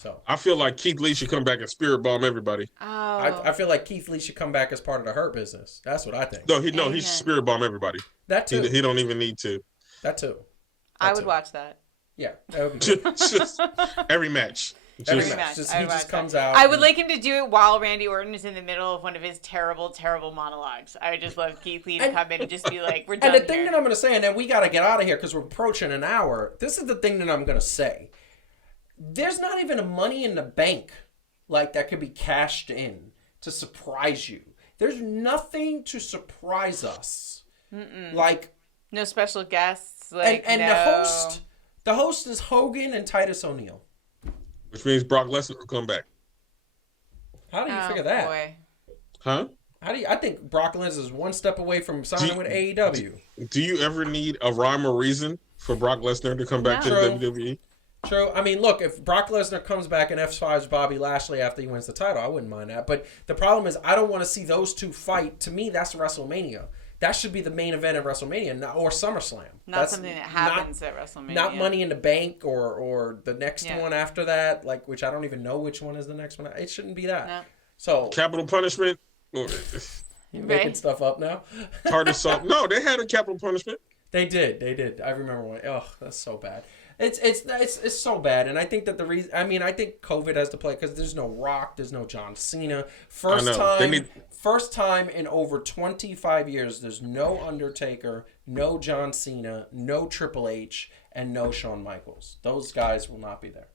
So I feel like Keith Lee should come back and spirit bomb everybody. Oh. I feel like Keith Lee should come back as part of the Hurt Business. That's what I think. No, he should spirit bomb everybody. That too. He don't even need to. That too. I would watch that. Yeah, that would be good. Just every match. Every match. He just comes out. I would like him to do it while Randy Orton is in the middle of one of his terrible, terrible monologues. I would just love Keith Lee to come in and just be like, we're done And the thing here. that I'm going to say, and then we got to get out of here because we're approaching an hour. This is the thing that I'm going to say. There's not even a money in the bank like that could be cashed in to surprise you. There's nothing to surprise us. Like no special guests. Like, and no. the host is Hogan and Titus O'Neil. Which means Brock Lesnar will come back. How do you figure that? Boy. Huh? I think Brock Lesnar is one step away from signing with AEW. Do you ever need a rhyme or reason for Brock Lesnar to come back to the WWE? True. I mean, look, if Brock Lesnar comes back and F5's Bobby Lashley after he wins the title, I wouldn't mind that. But the problem is I don't want to see those two fight. To me, that's WrestleMania. That should be the main event of WrestleMania or SummerSlam. That's something that happens at WrestleMania. Not Money in the Bank or the next one after that, like which I don't even know which one is the next one. It shouldn't be that. No. So Capital Punishment. you making stuff up now? Hard to solve. No, they had a capital punishment. They did. I remember one. Oh, that's so bad. It's so bad, and I think that the reason. I mean, I think COVID has to play because there's no Rock, there's no John Cena. First time in over 25 years, there's no Undertaker, no John Cena, no Triple H, and no Shawn Michaels. Those guys will not be there.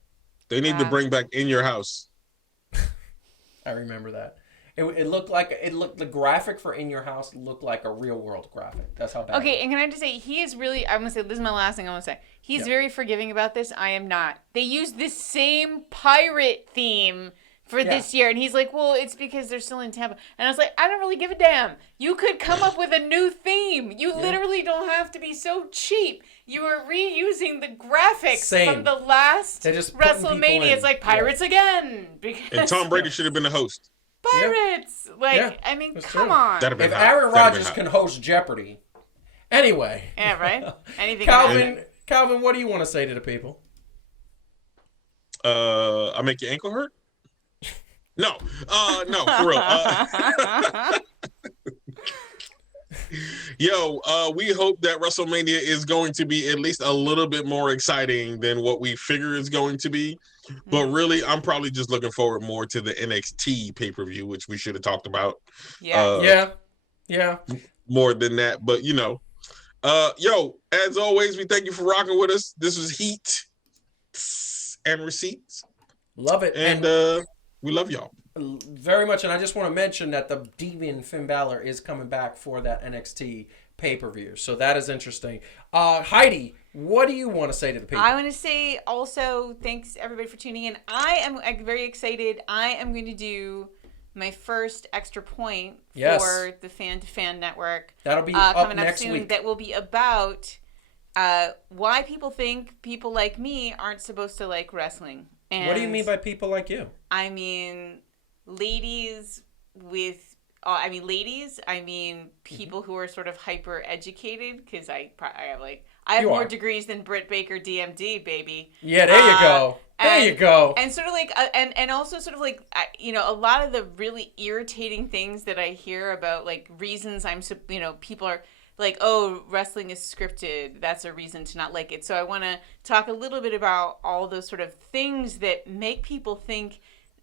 They need to bring back In Your House. I remember that. It looked like the graphic for In Your House looked like a real world graphic. That's how bad. Okay, and can I just say he is really? I'm gonna say this is my last thing I want to say. He's very forgiving about this. I am not. They used this same pirate theme for this year, and he's like, "Well, it's because they're still in Tampa." And I was like, "I don't really give a damn. You could come up with a new theme. You literally don't have to be so cheap. You are reusing the graphics from the last WrestleMania. It's like pirates again because and Tom Brady should have been the host. Pirates. I mean, come on. If Aaron Rodgers can host Jeopardy, anyway. Yeah, right. Anything. Calvin, what do you want to say to the people? I make your ankle hurt? No, for real. We hope that WrestleMania is going to be at least a little bit more exciting than what we figure it's going to be. But really, I'm probably just looking forward more to the NXT pay-per-view, which we should have talked about. Yeah. More than that, but as always, we thank you for rocking with us. This was Heat and Receipts. Love it. And we love y'all. Very much. And I just want to mention that the Demon Finn Balor is coming back for that NXT pay-per-view. So that is interesting. Heidi, what do you want to say to the people? I want to say also thanks everybody for tuning in. I am very excited. I am going to do my first extra point for the Fan to Fan Network. That'll be coming up next soon. week. That will be about why people think people like me aren't supposed to like wrestling. And what do you mean by people like you? I mean ladies with... I mean people who are sort of hyper educated because I have more degrees than Britt Baker DMD, baby. Yeah, there you go. There you go. And sort of like and also sort of like a lot of the really irritating things that I hear about like reasons people are like, oh, wrestling is scripted. That's a reason to not like it. So I want to talk a little bit about all those sort of things that make people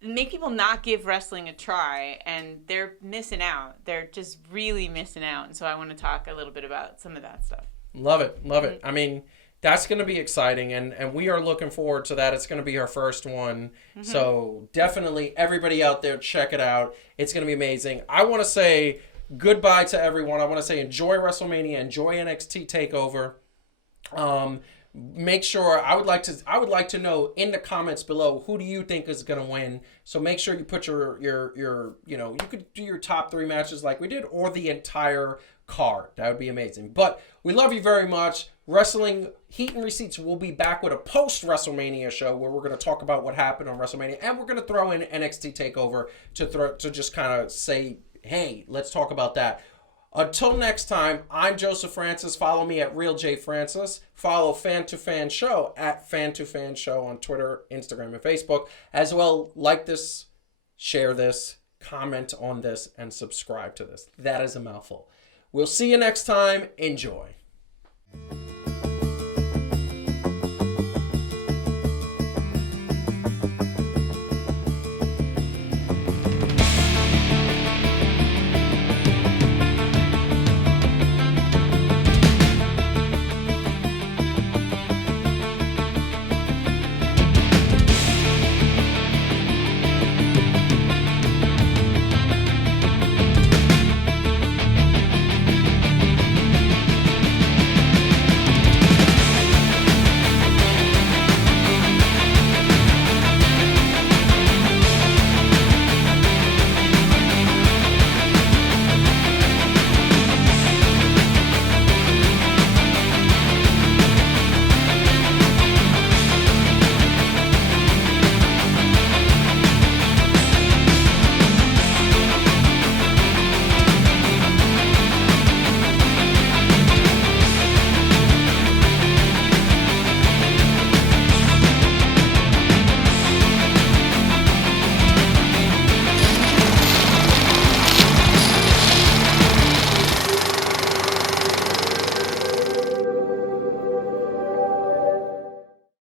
not give wrestling a try, and they're missing out. They're just really missing out. And so I want to talk a little bit about some of that stuff. Love it. I mean, that's going to be exciting, and we are looking forward to that. It's going to be our first one. Mm-hmm. So definitely everybody out there, check it out. It's going to be amazing. I want to say goodbye to everyone. I want to say enjoy WrestleMania, enjoy NXT TakeOver. Make sure I would like to know in the comments below who do you think is going to win. So make sure you put your you could do your top 3 matches like we did or the entire card. That would be amazing. But we love you very much. Wrestling Heat and Receipts will be back with a post WrestleMania show where we're going to talk about what happened on WrestleMania, and we're going to throw in NXT TakeOver to just kind of say, hey, let's talk about that. Until next time, I'm Joseph Francis. Follow me at Real J Francis. Follow Fan to Fan Show at Fan to Fan Show on Twitter, Instagram, and Facebook. As well, like this, share this, comment on this, and subscribe to this. That is a mouthful. We'll see you next time. Enjoy.